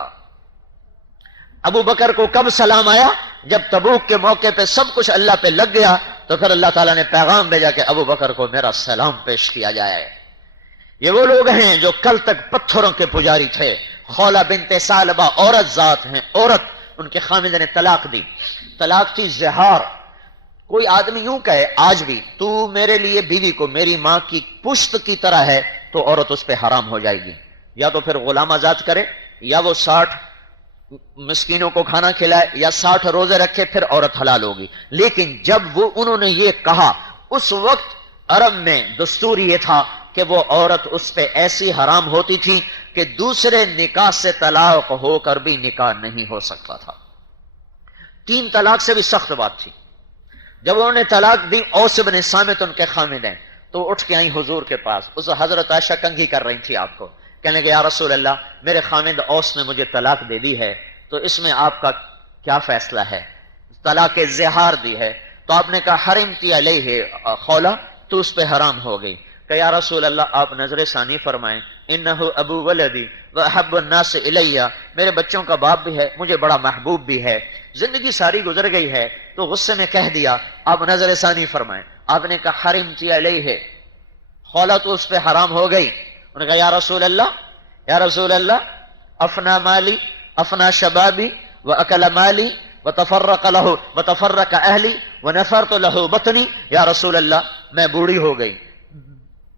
ابو بکر کو کب سلام آیا؟ جب تبوک کے موقع پہ سب کچھ اللہ پہ لگ گیا، تو پھر اللہ تعالیٰ نے پیغام بھیجا کہ ابو بکر کو میرا سلام پیش کیا جائے۔ یہ وہ لوگ ہیں جو کل تک پتھروں کے پجاری تھے۔ خولہ بنت ثعلبہ عورت ذات ہیں، عورت، ان کے خامد نے طلاق دی، طلاق تھی زہار۔ کوئی آدمی یوں کہے آج بھی تو میرے لیے بیوی کو میری ماں کی پشت کی طرح ہے، تو عورت اس پہ حرام ہو جائے گی، یا تو پھر غلام آزاد کرے، یا وہ 60 مسکینوں کو کھانا کھلائے، یا 60 روزے رکھے، پھر عورت حلال ہوگی۔ لیکن جب انہوں نے یہ کہا، اس وقت عرب میں دستور یہ تھا کہ کہ وہ عورت اس پہ ایسی حرام ہوتی تھی کہ دوسرے نکاح سے طلاق ہو کر بھی نکاح نہیں ہو سکتا تھا. 3 طلاق سے بھی سخت بات تھی. جب انہوں نے طلاق دی، اوس بن صامت ان کے خامد ہیں، تو اٹھ کے آئیں حضور کے پاس. اس حضرت عائشہ کنگھی کر رہی تھی آپ کو، کہنے کہ یا رسول اللہ میرے خامد اوس نے مجھے طلاق دے دی ہے، تو اس میں آپ کا کیا فیصلہ ہے؟ طلاق زہار دی ہے. تو آپ نے کہا حرمتی علیہ خولا، تو اس پہ حرام ہو گئی. کہ یا رسول اللہ آپ نظر ثانی فرمائیں، انہ ابو ولدی واحب الناس الیہ، میرے بچوں کا باپ بھی ہے، مجھے بڑا محبوب بھی ہے، زندگی ساری گزر گئی ہے، تو غصے میں کہہ دیا، آپ نظر ثانی فرمائیں. آپ نے کہا حرمتی علیہ خولا، تو اس پہ حرام ہو گئی. انہوں نے کہا یا رسول اللہ افنا مالی افنا شبابی واکل مالی وتفرق له وتفرق اہلی ونفرت له بطنی. یا رسول اللہ میں بوڑھی ہو گئی،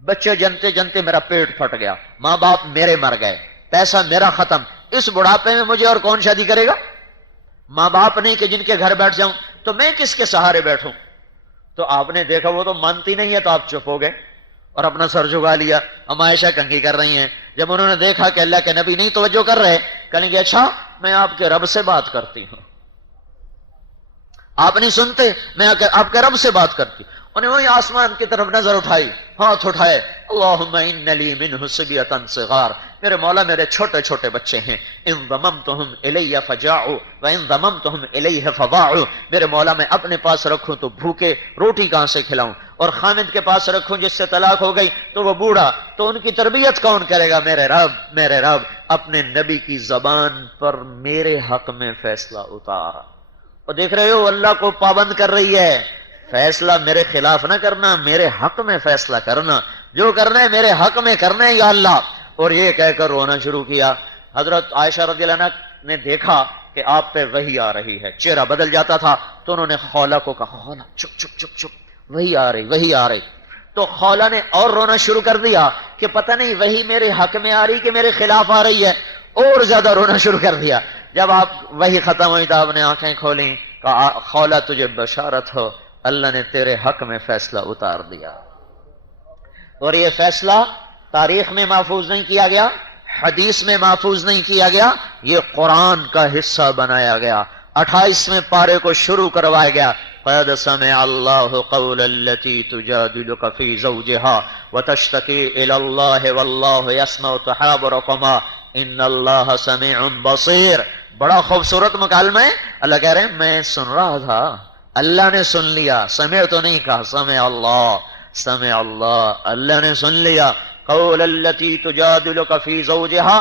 بچے جنتے جنتے میرا پیٹ پھٹ گیا، ماں باپ میرے مر گئے، پیسہ میرا ختم، اس بڑھاپے میں مجھے اور کون شادی کرے گا؟ ماں باپ نہیں کہ جن کے گھر بیٹھ جاؤں، تو میں کس کے سہارے بیٹھوں؟ تو آپ نے دیکھا وہ تو مانتی نہیں ہے، تو آپ چپ ہو گئے اور اپنا سر جھکا لیا. ہم عائشہ کنگھی کر رہی ہیں. جب انہوں نے دیکھا کہ اللہ کے نبی نہیں توجہ کر رہے، کہیں گے اچھا میں آپ کے رب سے بات کرتی ہوں. آپ نہیں سنتے، میں آپ کے رب سے بات کرتی. انہیں وہی آسمان کی طرف نظر اٹھائی، ہاتھ اٹھائے، اللہم ان لی منہ صبیۃ صغار، میرے مولا میرے چھوٹے چھوٹے بچے ہیں، ان ضممتہم الی فجاعوا وان ضممتہم الیہ فضاعوا، میرے مولا میں اپنے پاس رکھوں تو بھوکے روٹی کہاں سے کھلاؤں، اور خامد کے پاس رکھوں جس سے طلاق ہو گئی تو وہ بوڑھا، تو ان کی تربیت کون کرے گا؟ میرے رب اپنے نبی کی زبان پر میرے حق میں فیصلہ اتارا. اور دیکھ رہے ہو اللہ کو پابند کر رہی ہے، فیصلہ میرے خلاف نہ کرنا، میرے حق میں فیصلہ کرنا، جو کرنا ہے میرے حق میں کرنا ہے یا اللہ. اور یہ کہہ کر رونا شروع کیا. حضرت عائشہ رضی اللہ عنہا نے دیکھا کہ آپ پہ وحی آ رہی ہے، چہرہ بدل جاتا تھا، تو انہوں نے خولا کو کہا خولا چپ چپ چپ چپ، وحی آ رہی. تو خولا نے اور رونا شروع کر دیا کہ پتہ نہیں وحی میرے حق میں آ رہی کہ میرے خلاف آ رہی ہے، اور زیادہ رونا شروع کر دیا. جب آپ وحی ختم ہوئی تو آپ نے آنکھیں کھولیں، کہا خولا تجھے بشارت ہو، اللہ نے تیرے حق میں فیصلہ اتار دیا. اور یہ فیصلہ تاریخ میں محفوظ نہیں کیا گیا، حدیث میں محفوظ نہیں کیا گیا، یہ قرآن کا حصہ بنایا گیا. 28ویں پارے کو شروع کروایا گیا. قد سمع اللہ قول التي تجادلك في زوجها وتشتكي الى الله والله يسمع تحاوركما ان اللہ سمیع بصیر. بڑا خوبصورت مکالمہ ہے. اللہ کہہ رہے ہیں میں سن رہا تھا، اللہ نے سن لیا، سمع تو نہیں کہا، سمع اللہ، اللہ نے سن لیا. قول التي تجادلك في زوجها،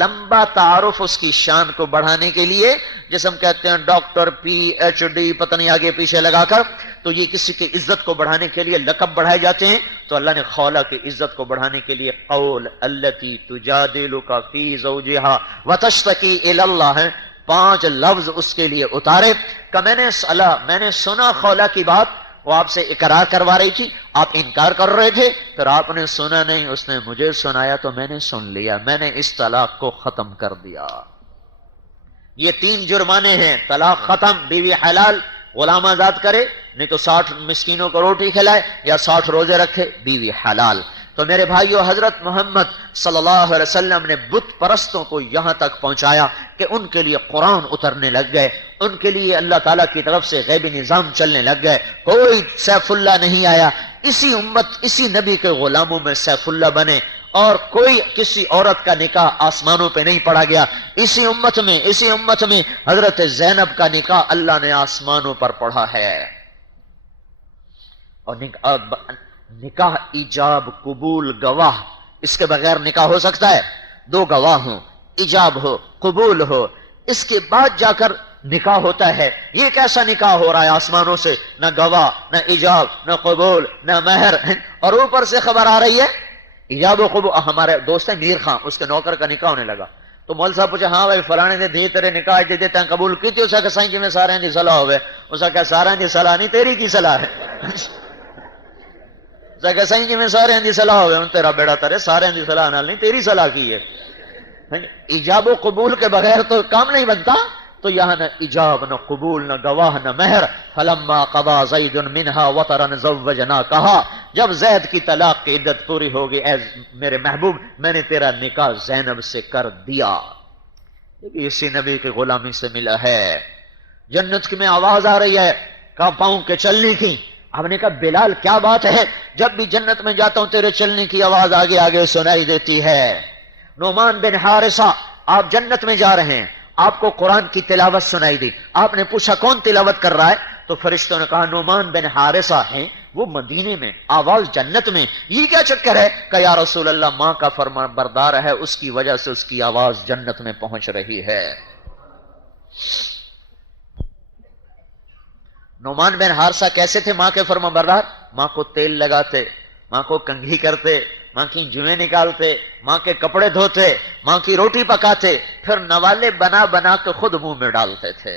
لمبا تعارف اس کی شان کو بڑھانے کے لیے، جیسے ہم کہتے ہیں ڈاکٹر پی ایچ ڈی پتہ نہیں آگے پیچھے لگا کر، تو یہ کسی کی عزت کو بڑھانے کے لیے لقب بڑھائے جاتے ہیں. تو اللہ نے خولا کی عزت کو بڑھانے کے لیے قول التي تجادلك في زوجها وتشتكي الى اللہ ہے 5 لفظ اس کے لیے اتارے کہ میں نے سنا خولا کی بات، وہ آپ سے اقرار کروا رہی تھی، آپ انکار کر رہے تھے، پھر آپ نے سنا نہیں، اس نے مجھے سنایا تو میں نے سن لیا، میں نے اس طلاق کو ختم کر دیا. یہ 3 جرمانے ہیں. طلاق ختم، بیوی حلال، غلام آزاد کرے، نہیں تو 60 مسکینوں کو روٹی کھلائے یا 60 روزے رکھے، بیوی حلال. تو میرے بھائیو، حضرت محمد صلی اللہ علیہ وسلم نے بت پرستوں کو یہاں تک پہنچایا کہ ان کے لیے قرآن اترنے لگ گئے، ان کے لیے اللہ تعالیٰ کی طرف سے غیبی نظام چلنے لگ گئے. کوئی سیف اللہ نہیں آیا، اسی امت اسی نبی کے غلاموں میں سیف اللہ بنے، اور کوئی کسی عورت کا نکاح آسمانوں پہ نہیں پڑا گیا. اسی امت میں حضرت زینب کا نکاح اللہ نے آسمانوں پر پڑھا ہے. اور نکاح ایجاب قبول گواہ، اس کے بغیر نکاح ہو سکتا ہے؟ 2 گواہ ہوں، ایجاب ہو قبول ہو، اس کے بعد جا کر نکاح ہوتا ہے. یہ کیسا نکاح ہو رہا ہے آسمانوں سے؟ نہ گواہ، نہ ایجاب، نہ قبول، نہ مہر، اور اوپر سے خبر آ رہی ہے ایجاب و قبول. ہمارے دوست ہے میر خان، اس کے نوکر کا نکاح ہونے لگا تو مول صاحب پوچھا ہاں بھائی فلانے نے دی تیرے نکاح دے دیتے ہیں قبول کی تھی؟ اس کا سائیں کہ میں سارے دی صلاح ہوئے. اس کا سارے دی صلاح نہیں، تیری کی صلاح ہے. سائیں جی میں سارے دی صلاح ہوئے، تیرا بیڑا ترے، سارے دی صلاح نال نہیں، تیری صلاح کی ہے. ایجاب و قبول کے بغیر تو کام نہیں بنتا. تو یہاں نہ ایجاب نہ قبول نہ گواہ نہ مہر. فلما قضا زید منها وطرا زوجناکہا، جب زید کی طلاق کی عدت پوری ہوگی اے میرے محبوب میں نے تیرا نکاح زینب سے کر دیا. یہ بھی اسی نبی کی غلامی سے ملا ہے. جنت میں آواز آ رہی ہے پاؤں کے چلنے کی. آپ نے کہا بلال کیا بات ہے، جب بھی جنت میں جاتا ہوں تیرے چلنے کی آواز آگے آگے سنائی دیتی ہے. نعمان بن حارثہ آپ جنت میں جا رہے ہیں، آپ کو قرآن کی تلاوت سنائی دی. آپ نے پوچھا کون تلاوت کر رہا ہے؟ تو فرشتوں نے کہا نعمان بن حارثہ ہیں، وہ مدینے میں، آواز جنت میں. یہ کیا چکر ہے؟ کہ یا رسول اللہ ماں کا فرمان بردار ہے، اس کی وجہ سے اس کی آواز جنت میں پہنچ رہی ہے. نعمان بن حارثہ کیسے تھے ماں کے فرمان بردار؟ ماں کو تیل لگاتے، ماں کو کنگھی کرتے، ماں کی جوئیں نکالتے، ماں کے کپڑے دھوتے، ماں کی روٹی پکاتے، پھر نوالے بنا بنا کے خود منہ میں ڈالتے تھے.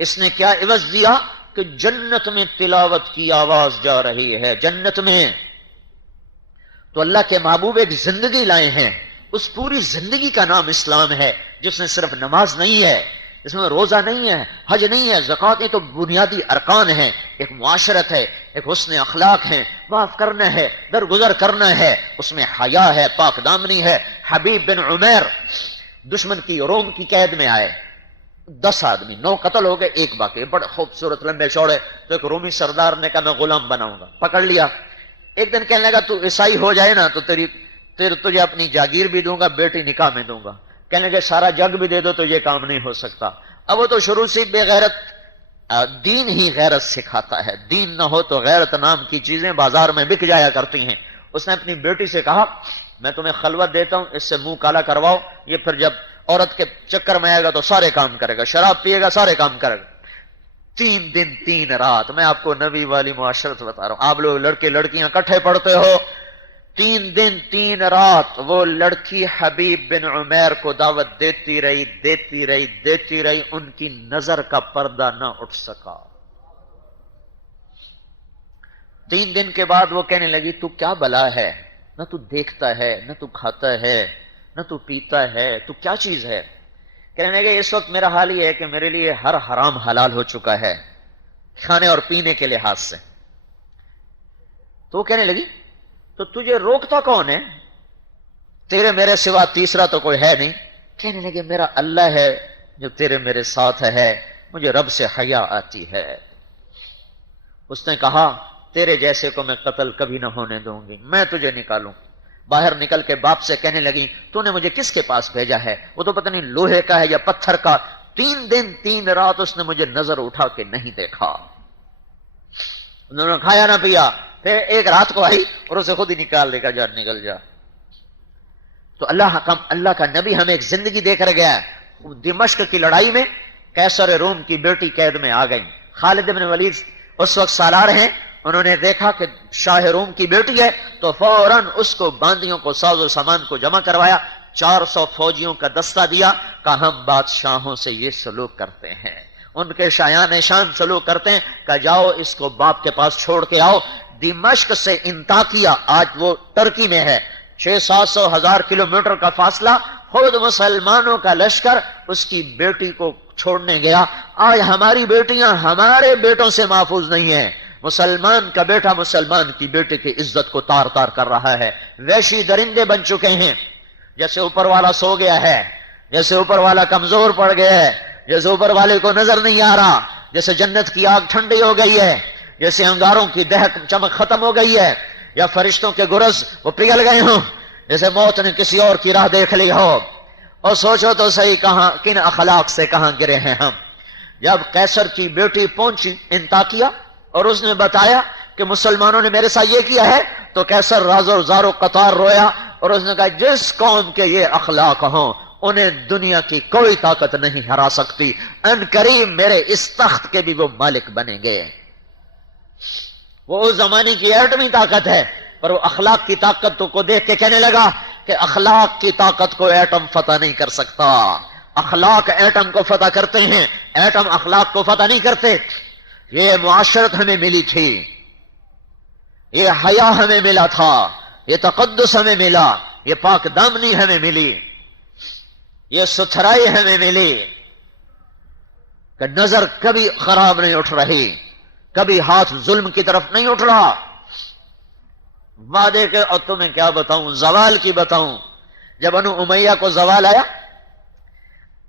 اس نے کیا عوض دیا؟ کہ جنت میں تلاوت کی آواز جا رہی ہے. جنت میں تو اللہ کے محبوب ایک زندگی لائے ہیں، اس پوری زندگی کا نام اسلام ہے، جس میں صرف نماز نہیں ہے، اس میں روزہ نہیں ہے، حج نہیں ہے، زکوٰۃ یہ تو بنیادی ارکان ہیں. ایک معاشرت ہے، ایک حسن اخلاق ہے، معاف کرنا ہے، درگزر کرنا ہے، اس میں حیا ہے، پاک دامنی ہے. حبیب بن عمیر دشمن کی روم کی قید میں آئے، 10 آدمی، 9 قتل ہو گئے، 1 باقی. بڑے خوبصورت لمبے چوڑے. تو ایک رومی سردار نے کہا میں غلام بناؤں گا، پکڑ لیا. ایک دن کہنے لگا تو عیسائی ہو جائے نا تو تجھے اپنی جاگیر بھی دوں گا، بیٹی نکاح میں دوں گا. کہنے لگے سارا جگ بھی دے دو تو یہ کام نہیں ہو سکتا. اب وہ تو شروع سے بے غیرت، دین ہی غیرت سکھاتا ہے. دین نہ ہو تو غیرت نام کی چیزیں بازار میں بک جایا کرتی ہیں. اس نے اپنی بیٹی سے کہا میں تمہیں خلوت دیتا ہوں، اس سے منہ کالا کرواؤ، یہ پھر جب عورت کے چکر میں آئے گا تو سارے کام کرے گا، شراب پیے گا سارے کام کرے گا. 3 دن 3 رات، میں آپ کو نبی والی معاشرت بتا رہا ہوں. آپ لوگ لڑکے لڑکیاں اکٹھے پڑھتے ہو، 3 دن 3 رات وہ لڑکی حبیب بن عمیر کو دعوت دیتی رہی، ان کی نظر کا پردہ نہ اٹھ سکا. 3 دن کے بعد وہ کہنے لگی تو کیا بلا ہے، نہ تو دیکھتا ہے، نہ تو کھاتا ہے، نہ تو پیتا ہے، تو کیا چیز ہے؟ کہنے لگے اس وقت میرا حال یہ ہے کہ میرے لیے ہر حرام حلال ہو چکا ہے کھانے اور پینے کے لحاظ سے. تو وہ کہنے لگی تو تجھے روکتا کون ہے؟ تیرے میرے سوا تیسرا تو کوئی ہے نہیں. کہنے لگے میرا اللہ ہے جو تیرے میرے ساتھ ہے، مجھے رب سے حیا آتی ہے. اس نے کہا تیرے جیسے کو میں قتل کبھی نہ ہونے دوں گی، میں تجھے نکالوں. باہر نکل کے باپ سے کہنے لگی تو نے مجھے کس کے پاس بھیجا ہے؟ وہ تو پتہ نہیں لوہے کا ہے یا پتھر کا. 3 دن 3 رات اس نے مجھے نظر اٹھا کے نہیں دیکھا. انہوں نے کھایا نہ پیا. پھر ایک رات کو آئی اور اسے خود ہی نکال لے گا، جا نکل جا. تو اللہ کا نبی ہمیں ایک زندگی دے کر گیا. دمشق کی لڑائی میں قیصر روم کی بیٹی قید میں آ گئی. خالد بن ولید اس وقت سالار ہیں، انہوں نے دیکھا کہ شاہ روم کی بیٹی ہے تو فوراً اس کو باندیوں کو ساز و سامان کو جمع کروایا، 400 فوجیوں کا دستہ دیا کہ ہم بادشاہوں سے یہ سلوک کرتے ہیں، ان کے شایان شان سلوک کرتے ہیں، کہ جاؤ اس کو باپ کے پاس چھوڑ کے آؤ. دمشق سے انطاکیہ، آج وہ ترکی میں ہے، 600-700 کلومیٹر کا فاصلہ. خود مسلمانوں کا لشکر اس کی بیٹی کو چھوڑنے گیا. آج ہماری بیٹیاں ہمارے بیٹوں سے محفوظ نہیں ہیں. مسلمان کا بیٹا مسلمان کی بیٹی کی عزت کو تار تار کر رہا ہے. وحشی درندے بن چکے ہیں. جیسے اوپر والا سو گیا ہے، جیسے اوپر والا کمزور پڑ گیا ہے، جیسے اوپر والے کو نظر نہیں آ رہا، جیسے جنت کی آگ ٹھنڈی ہو گئی ہے، جیسے انگاروں کی دہک چمک ختم ہو گئی ہے، یا فرشتوں کے گرز وہ پگھل گئے ہوں، جیسے موت نے کسی اور کی راہ دیکھ لی ہو. اور سوچو تو صحیح کہاں کن اخلاق سے کہاں گرے ہیں ہم. جب قیصر کی بیٹی پہنچی انطاکیہ اور اس نے بتایا کہ مسلمانوں نے میرے ساتھ یہ کیا ہے، تو قیصر راز و زار و قطار رویا اور اس نے کہا جس قوم کے یہ اخلاق ہوں انہیں دنیا کی کوئی طاقت نہیں ہرا سکتی. ان قریب میرے اس تخت کے بھی وہ مالک بنیں گے. وہ اس زمانے کی ایٹمی طاقت ہے، پر وہ اخلاق کی طاقت کو دیکھ کے کہنے لگا کہ اخلاق کی طاقت کو ایٹم فتح نہیں کر سکتا. اخلاق ایٹم کو فتح کرتے ہیں، ایٹم اخلاق کو فتح نہیں کرتے. یہ معاشرت ہمیں ملی تھی، یہ حیا ہمیں ملا تھا، یہ تقدس ہمیں ملا، یہ پاک دامنی ہمیں ملی، یہ ستھرائی ہمیں ملی. کہ نظر کبھی خراب نہیں اٹھ رہی، کبھی ہاتھ ظلم کی طرف نہیں اٹھ رہا۔ وعدے کے، اور تمہیں کیا بتاؤں، زوال کی بتاؤں، جب بنو امیہ کو زوال آیا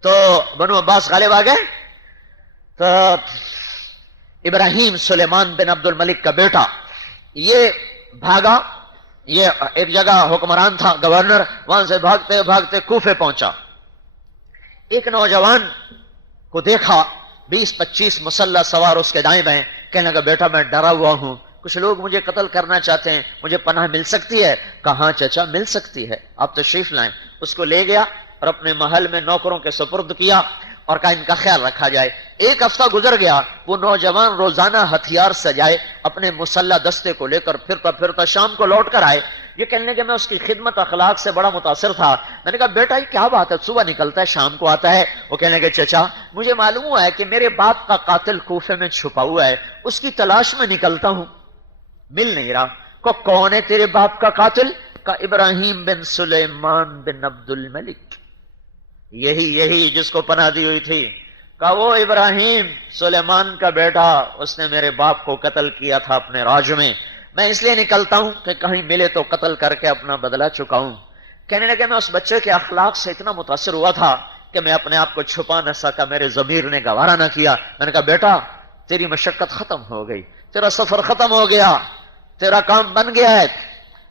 تو بنو عباس غالب آ گئے، تو ابراہیم سلیمان بن عبد الملک کا بیٹا یہ بھاگا، یہ ایک جگہ حکمران تھا، گورنر، وہاں سے بھاگتے بھاگتے کوفے پہنچا۔ ایک نوجوان کو دیکھا، 20-25 مسلح سوار اس کے دائیں بائیں، کہنے لگا بیٹا میں ڈرا ہوا ہوں، کچھ لوگ مجھے قتل کرنا چاہتے ہیں، مجھے پناہ مل سکتی ہے؟ کہاں چچا مل سکتی ہے، آپ تشریف لائیں۔ اس کو لے گیا اور اپنے محل میں نوکروں کے سپرد کیا اور کہا ان کا خیال رکھا جائے۔ ایک ہفتہ گزر گیا، وہ نوجوان روزانہ ہتھیار سجائے اپنے مسلح دستے کو لے کر پھرتا پھرتا شام کو لوٹ کر آئے۔ یہ کہنے کہ میں اس کی خدمت اخلاق سے بڑا متاثر تھا۔ میں نے کہا بیٹا یہ کیا بات ہے، صبح نکلتا ہے شام کو آتا ہے؟ وہ کہنے کہ چچا مجھے معلوم ہوا ہے کہ میرے باپ کا قاتل کوفے میں چھپا ہوا ہے، اس کی تلاش میں نکلتا ہوں، مل نہیں رہا۔ کو کون ہے تیرے باپ کا قاتل؟ کا ابراہیم بن سلیمان بن عبد الملک، یہی جس کو پناہ دی ہوئی تھی۔ کہا وہ ابراہیم سلیمان کا بیٹا، اس نے میرے باپ کو قتل کیا تھا اپنے راج میں اس لیے نکلتا ہوں کہ کہیں ملے تو قتل کر کے اپنا بدلہ چکاؤں۔ کہنے لگے میں اس بچے کے اخلاق سے اتنا متاثر ہوا تھا کہ میں اپنے آپ کو چھپا نہ سکا، میرے ضمیر نے گوارا نہ کیا۔ میں نے کہا بیٹا تیری مشقت ختم ہو گئی، تیرا سفر ختم ہو گیا، تیرا کام بن گیا ہے،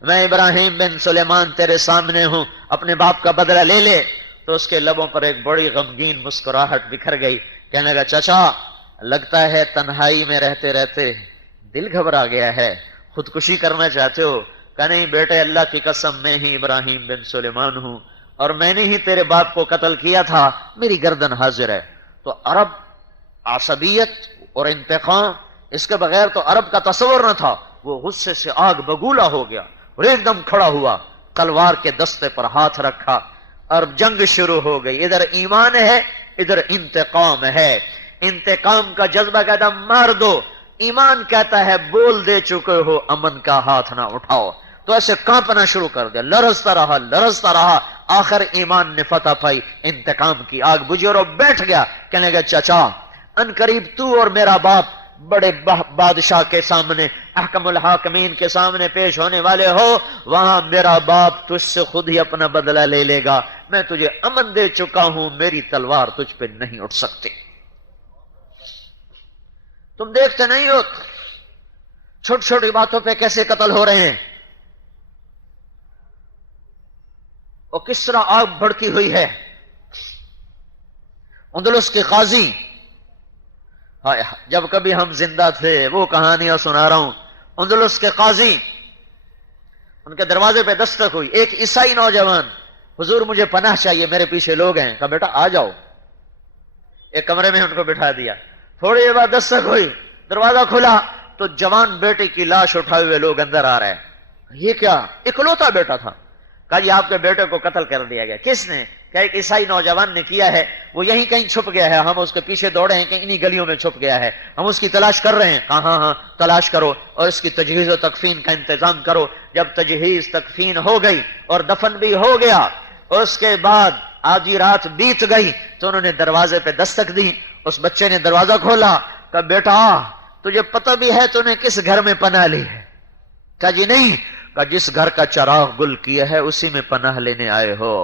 میں ابراہیم بن سلیمان تیرے سامنے ہوں، اپنے باپ کا بدلہ لے لے۔ تو اس کے لبوں پر ایک بڑی غمگین مسکراہٹ بکھر گئی۔ کہنے لگا چچا لگتا ہے تنہائی میں رہتے رہتے دل گھبرا گیا ہے، خودکشی کرنا چاہتے ہو؟ کہ نہیں بیٹے اللہ کی قسم میں ہی ابراہیم بن سلیمان ہوں اور میں نے ہی تیرے باپ کو قتل کیا تھا، میری گردن حاضر ہے۔ تو عرب عصبیت اور انتقام، اس کے بغیر تو عرب کا تصور نہ تھا۔ وہ غصے سے آگ بگولا ہو گیا اور ایک دم کھڑا ہوا، تلوار کے دستے پر ہاتھ رکھا اور جنگ شروع ہو گئی۔ ادھر ایمان ہے، ادھر انتقام ہے۔ انتقام کا جذبہ کا دم مار دو، ایمان کہتا ہے بول دے چکے ہو امن کا ہاتھ نہ اٹھاؤ۔ تو ایسے کانپنا شروع کر دیا، لرزتا رہا، آخر ایمان نے فتح پائی، انتقام کی آگ بجھی اور وہ بیٹھ گیا۔ کہنے لگا چچا ان قریب تو اور میرا باپ بڑے بادشاہ کے سامنے، احکم الحاکمین کے سامنے پیش ہونے والے ہو، وہاں میرا باپ تجھ سے خود ہی اپنا بدلہ لے لے گا۔ میں تجھے امن دے چکا ہوں، میری تلوار تجھ پہ نہیں اٹھ سکتی۔ تم دیکھتے نہیں ہو چھوٹی چھوٹی باتوں پہ کیسے قتل ہو رہے ہیں، اور کس طرح آگ بھڑکی ہوئی ہے۔ اندلس کے قاضی، جب کبھی ہم زندہ تھے وہ کہانیاں سنا رہا ہوں، اندلس کے قاضی، ان کے دروازے پہ دستک ہوئی، ایک عیسائی نوجوان، حضور مجھے پناہ چاہیے، میرے پیچھے لوگ ہیں۔ کہا بیٹا آ جاؤ۔ ایک کمرے میں ان کو بٹھا دیا۔ تھوڑی دیر بعد دستک ہوئی، دروازہ کھلا تو جوان بیٹے کی لاش اٹھائے ہوئے لوگ اندر آ رہے ہیں۔ یہ کیا؟ اکلوتا بیٹا تھا۔ کہا جی آپ کے بیٹے کو قتل کر دیا گیا۔ کس نے؟ کہ ایک عیسائی نوجوان نے کیا ہے، وہ یہیں کہیں چھپ گیا ہے، ہم اس کے پیچھے دوڑے ہیں کہ انہی گلیوں میں چھپ گیا ہے، ہم اس کی تلاش کر رہے ہیں۔ کہا ہاں تلاش کرو اور اس کی تجہیز و تکفین کا انتظام کرو۔ جب تجہیز تکفین ہو گئی اور دفن بھی ہو گیا، اس کے بعد آدھی رات بیت گئی تو انہوں نے دروازے پہ دستک دی۔ اس بچے نے دروازہ کھولا۔ کہا بیٹا تجھے پتہ بھی ہے تو نے کس گھر میں پناہ لی ہے؟ کہا جی نہیں۔ کہا جس گھر کا چراغ گل کیا ہے اسی میں پناہ لینے آئے ہو۔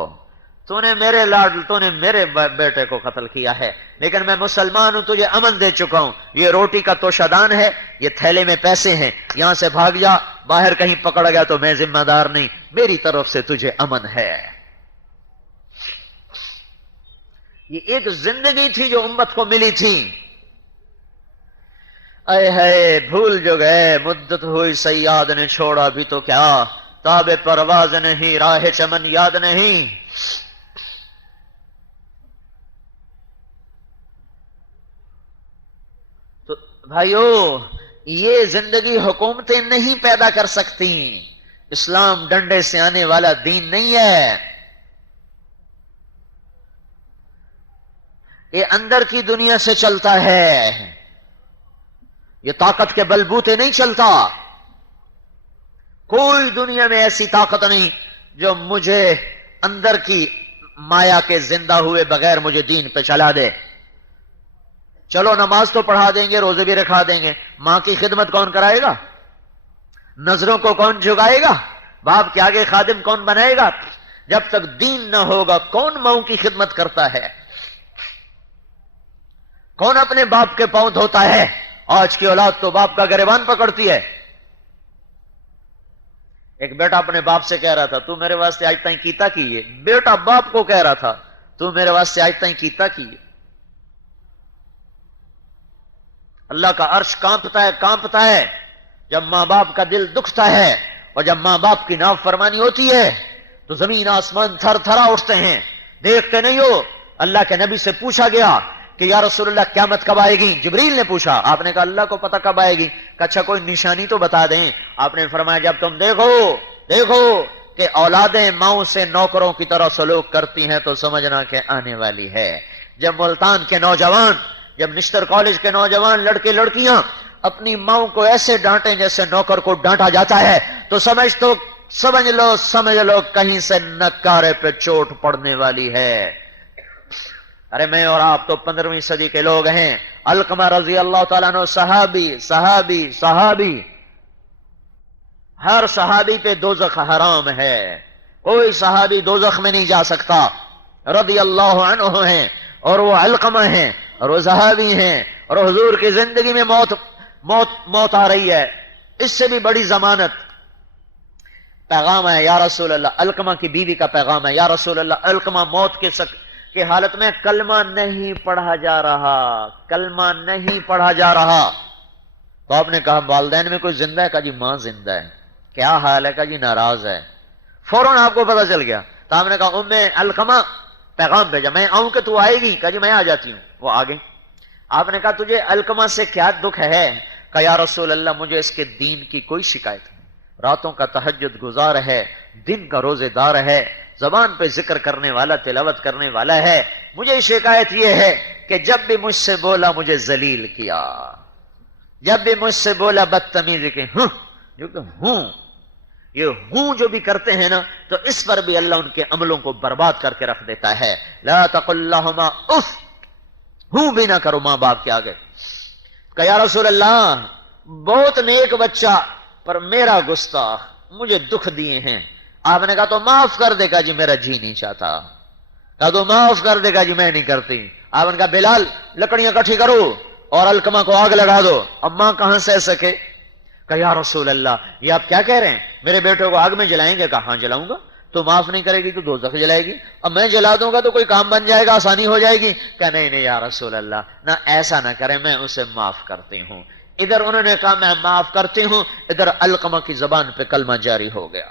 تو نے میرے بیٹے کو قتل کیا ہے، لیکن میں مسلمان ہوں، تجھے امن دے چکا ہوں۔ یہ روٹی کا توشہ دان ہے، یہ تھیلے میں پیسے ہیں، یہاں سے بھاگ جا، باہر کہیں پکڑ گیا تو میں ذمہ دار نہیں، میری طرف سے تجھے امن ہے۔ یہ ایک زندگی تھی جو امت کو ملی تھی۔ اے ہے بھول جو گئے، مدت ہوئی صیاد نے چھوڑا بھی تو کیا، تاب پرواز نہیں، راہ چمن یاد نہیں۔ تو بھائیو یہ زندگی حکومتیں نہیں پیدا کر سکتی، اسلام ڈنڈے سے آنے والا دین نہیں ہے، یہ اندر کی دنیا سے چلتا ہے، یہ طاقت کے بلبوتے نہیں چلتا۔ کوئی دنیا میں ایسی طاقت نہیں جو مجھے اندر کی مایا کے زندہ ہوئے بغیر مجھے دین پہ چلا دے۔ چلو نماز تو پڑھا دیں گے، روزے بھی رکھا دیں گے، ماں کی خدمت کون کرائے گا؟ نظروں کو کون جھکائے گا؟ باپ کے آگے خادم کون بنائے گا؟ جب تک دین نہ ہوگا کون ماں کی خدمت کرتا ہے؟ کون اپنے باپ کے پاؤں دھوتا ہے؟ آج کی اولاد تو باپ کا گریبان پکڑتی ہے۔ ایک بیٹا اپنے باپ سے کہہ رہا تھا تو میرے واسطے آج تائیں کیتا کیے، بیٹا باپ کو کہہ رہا تھا تو میرے واسطے آج تائیں کیتا کیے۔ اللہ کا عرش کانپتا ہے جب ماں باپ کا دل دکھتا ہے، اور جب ماں باپ کی نافرمانی ہوتی ہے تو زمین آسمان تھر تھرا اٹھتے ہیں۔ دیکھتے نہیں ہو، اللہ کے نبی سے پوچھا گیا کہ یا رسول اللہ قیامت کب آئے گی؟ جبریل نے پوچھا، آپ نے کہا اللہ کو پتہ کب آئے گی؟ کہ اچھا کوئی نشانی تو بتا دیں۔ آپ نے فرمایا جب تم دیکھو کہ اولادیں ماؤں سے نوکروں کی طرح سلوک کرتی ہیں تو سمجھنا کہ آنے والی ہے۔ جب ملتان کے نوجوان، جب نشتر کالج کے نوجوان لڑکے لڑکیاں اپنی ماؤں کو ایسے ڈانٹیں جیسے نوکر کو ڈانٹا جاتا ہے تو سمجھ لو کہیں سے نکارے پہ چوٹ پڑنے والی ہے۔ ارے میں اور آپ تو 15ویں صدی کے لوگ ہیں۔ علقمہ رضی اللہ تعالیٰ عنہ صحابی، ہر صحابی پہ دوزخ حرام ہے، کوئی صحابی دوزخ میں نہیں جا سکتا۔ رضی اللہ عنہ ہیں اور وہ علقمہ ہیں اور وہ صحابی ہیں، اور حضور کی زندگی میں موت آ رہی ہے، اس سے بھی بڑی ضمانت۔ پیغام ہے یا رسول اللہ، علقمہ کی بیوی کا پیغام ہے، یا رسول اللہ علقمہ موت کی حالت میں کلمہ نہیں پڑھا جا رہا۔ تو آپ نے کہا والدین میں کوئی زندہ ہے؟ کہا جی ماں زندہ ہے۔ کیا حال ہے؟ کہا جی ناراض ہے۔ فوراً آپ کو پتا چل گیا تو آپ نے کہا ام علقمہ پیغام بھیجا، میں آؤں کہ تو آئے گی؟ کہا جی میں آ جاتی ہوں۔ وہ آ گئی۔ آپ نے کہا تجھے علقمہ سے کیا دکھ ہے؟ کہا یا رسول اللہ مجھے اس کے دین کی کوئی شکایت نہیں، راتوں کا تہجد گزار ہے، دن کا روزے دار ہے، زبان پہ ذکر کرنے والا، تلاوت کرنے والا ہے، مجھے شکایت یہ ہے کہ جب بھی مجھ سے بولا مجھے ذلیل کیا، جب بھی مجھ سے بولا بدتمیزی کی، یہ ہوں جو بھی کرتے ہیں نا تو اس پر بھی اللہ ان کے عملوں کو برباد کر کے رکھ دیتا ہے۔ لا تقل لہما اف، ہوں بھی نہ کرو ماں باپ کے آگے۔ کہ یا رسول اللہ بہت نیک بچہ پر میرا گستاخ، مجھے دکھ دیے ہیں۔ آپ نے کہا تو معاف کر دے گا؟ جی میرا جی نہیں چاہتا۔ کہا تو معاف کر دے گا؟ جی میں نہیں کرتی۔ آپ نے کہا بلال لکڑیاں اکٹھی کرو اور علقمہ کو آگ لگا دو، اب ماں کہاں سہ سکے؟ کہ یا رسول اللہ یہ آپ کیا کہہ رہے ہیں، میرے بیٹے کو آگ میں جلائیں گے؟ کہا ہاں جلاؤں گا۔ تو معاف نہیں کرے گی تو دوزخ جلائے گی، اب میں جلا دوں گا تو کوئی کام بن جائے گا، آسانی ہو جائے گی؟ کہ نہیں یا رسول اللہ نہ ایسا نہ کریں، میں اسے معاف کرتی ہوں۔ ادھر انہوں نے کہا میں معاف کرتی ہوں، ادھر علقمہ کی زبان پہ کلمہ جاری ہو گیا۔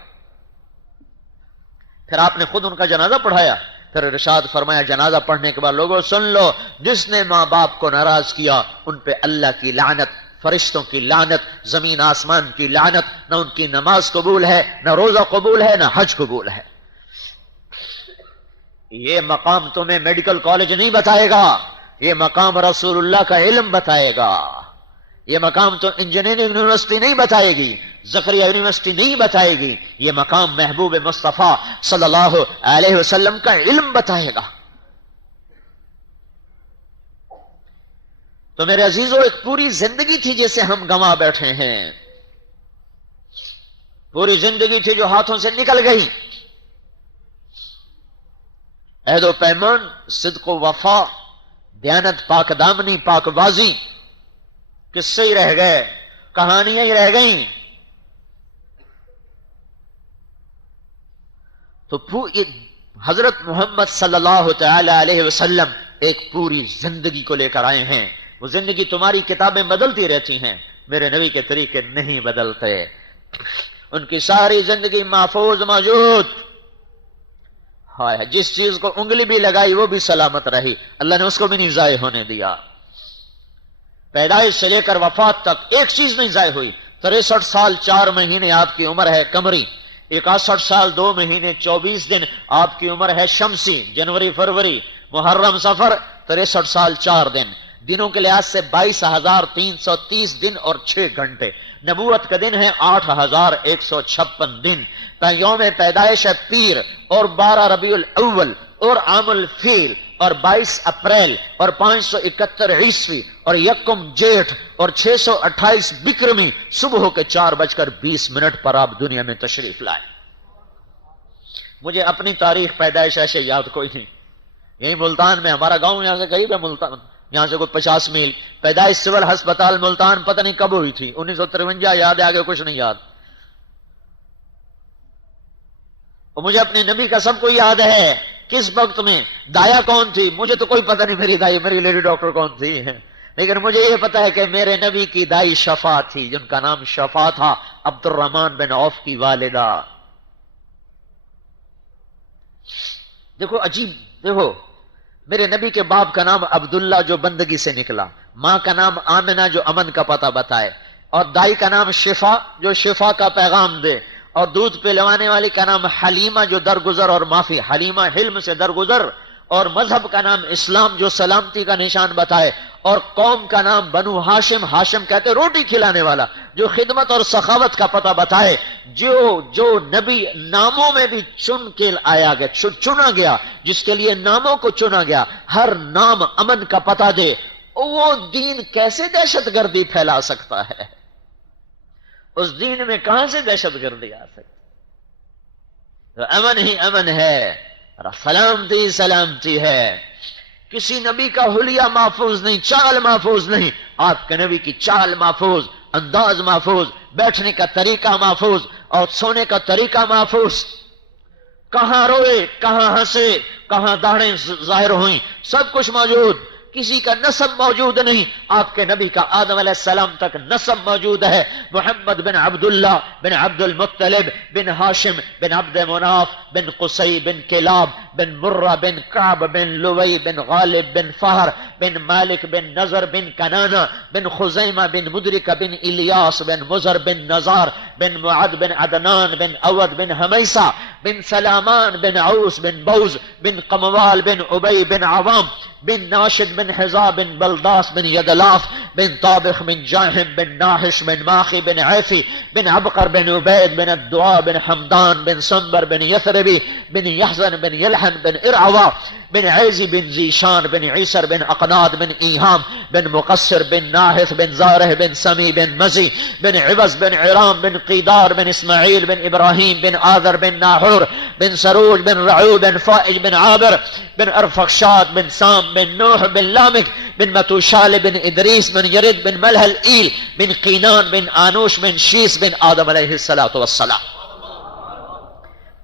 پھر آپ نے خود ان کا جنازہ پڑھایا، پھر ارشاد فرمایا جنازہ پڑھنے کے بعد لوگوں سن لو، جس نے ماں باپ کو ناراض کیا ان پہ اللہ کی لعنت، فرشتوں کی لعنت، زمین آسمان کی لعنت، نہ ان کی نماز قبول ہے، نہ روزہ قبول ہے، نہ حج قبول ہے۔ یہ مقام تمہیں میڈیکل کالج نہیں بتائے گا، یہ مقام رسول اللہ کا علم بتائے گا، یہ مقام تو انجینئرنگ یونیورسٹی نہیں بتائے گی، زکریا یونیورسٹی نہیں بتائے گی، یہ مقام محبوب مصطفیٰ صلی اللہ علیہ وسلم کا علم بتائے گا۔ تو میرے عزیزوں ایک پوری زندگی تھی جسے ہم گنوا بیٹھے ہیں، پوری زندگی تھی جو ہاتھوں سے نکل گئی۔ عہد و پیمان، صدق و وفا، دیانت، پاک دامنی، پاک بازی، قصے ہی رہ گئے، کہانیاں ہی رہ گئیں۔ تو حضرت محمد صلی اللہ تعالی علیہ وسلم ایک پوری زندگی کو لے کر آئے ہیں۔ وہ زندگی تمہاری کتابیں بدلتی رہتی ہیں، میرے نبی کے طریقے نہیں بدلتے، ان کی ساری زندگی محفوظ موجود۔ جس چیز کو انگلی بھی لگائی وہ بھی سلامت رہی، اللہ نے اس کو بھی نہیں ضائع ہونے دیا۔ پیدائش سے لے کر وفات تک ایک چیز نہیں ضائع ہوئی۔ 63 سال 4 مہینے آپ کی عمر ہے قمری، 61 سال 2 مہینے 24 دن آپ کی عمر ہے شمسی، جنوری فروری محرم سفر 63 سال 4 دن، دنوں کے لحاظ سے 22,330 دن اور 6 گھنٹے۔ نبوت کا دن ہے 8,156 دن۔ یوم پیدائش ہے پیر اور 12 ربیع الاول اور عام الفیل اور 22 اپریل اور 571 عیسوی اور 1 جیٹھ اور 628 بکرمی صبح کے 4:20 پر آپ دنیا میں تشریف لائے۔ مجھے اپنی تاریخ پیدائش ایسے یاد کوئی نہیں، یہی ملتان میں، ہمارا گاؤں یہاں سے قریب ہے ملتان، یہاں سے کوئی 50 میل، پیدائش سول ہسپتال ملتان پتہ نہیں کب ہوئی تھی، 1953 یاد ہے، آگے کچھ نہیں یاد۔ اور مجھے اپنے نبی کا سب کو یاد ہے، کس وقت میں، دایا کون تھی، مجھے تو کوئی پتہ نہیں میری دائی، میری لیڈی ڈاکٹر کون تھی، لیکن مجھے یہ پتا ہے کہ میرے نبی کی دائی شفا تھی، جن کا نام شفا تھا، عبد الرحمن بن عوف کی والدہ۔ دیکھو عجیب، دیکھو میرے نبی کے باپ کا نام عبداللہ جو بندگی سے نکلا، ماں کا نام آمنہ جو امن کا پتہ بتائے، اور دائی کا نام شفا جو شفا کا پیغام دے، اور دودھ پلوانے والی کا نام حلیمہ جو درگزر اور معافی، حلیمہ حلم سے درگزر، اور مذہب کا نام اسلام جو سلامتی کا نشان بتائے، اور قوم کا نام بنو ہاشم، ہاشم کہتے روٹی کھلانے والا، جو خدمت اور سخاوت کا پتہ بتائے، جو نبی ناموں میں بھی چن کے آیا گیا، چنا گیا، جس کے لیے ناموں کو چنا گیا، ہر نام امن کا پتہ دے، وہ دین کیسے دہشت گردی پھیلا سکتا ہے؟ اس دین میں کہاں سے دہشت گردی آ سکتی؟ تو امن ہی امن ہے، سلامتی سلامتی ہے، کسی نبی کا حلیہ محفوظ نہیں، چال محفوظ نہیں، آپ کے نبی کی چال محفوظ، انداز محفوظ، بیٹھنے کا طریقہ محفوظ، اور سونے کا طریقہ محفوظ، کہاں روئے، کہاں ہنسے، کہاں داڑھیں ظاہر ہوئیں، سب کچھ موجود، کسی کا نسب موجود نہیں، آپ کے نبی کا آدم علیہ السلام تک نسب موجود ہے، محمد بن عبداللہ بن عبد المطلب بن ہاشم بن عبد مناف بن قصی بن کلاب بن مرہ بن کعب بن لوی بن غالب بن فہر بن مالک بن نظر بن کنانہ بن خزیمہ بن مدرکہ بن الیاس بن مزر بن نزار بن معد بن عدنان بن اود بن حمیسہ بن سلامان بن عوس بن بوز بن قموال بن عبی بن عوام بن ناشد بن حزا بن بلداس بن یدلاف بن طابخ بن جاہم بن ناحش بن ماخی بن عیفی بن عبقر بن عبید بن الدعاء بن حمدان بن سنبر بن یثربی بن یحزن بن یلحن بن ارعوا بن عیزی بن زیشان بن عیسر بن اقناد بن ایہام بن مقصر بن ناحث بن زارح بن سمی بن مزی بن عوض بن عرام بن قیدار بن اسماعیل بن ابراہیم بن آذر بن ناحور بن سروج بن رعو بن فائج بن عابر بن ارفخشاد بن سام بن نوح بن لامک بن متوشال بن ادریس بن یرد بن ملح الایل بن قینان بن آنوش بن شیس بن آدم علیہ السلام۔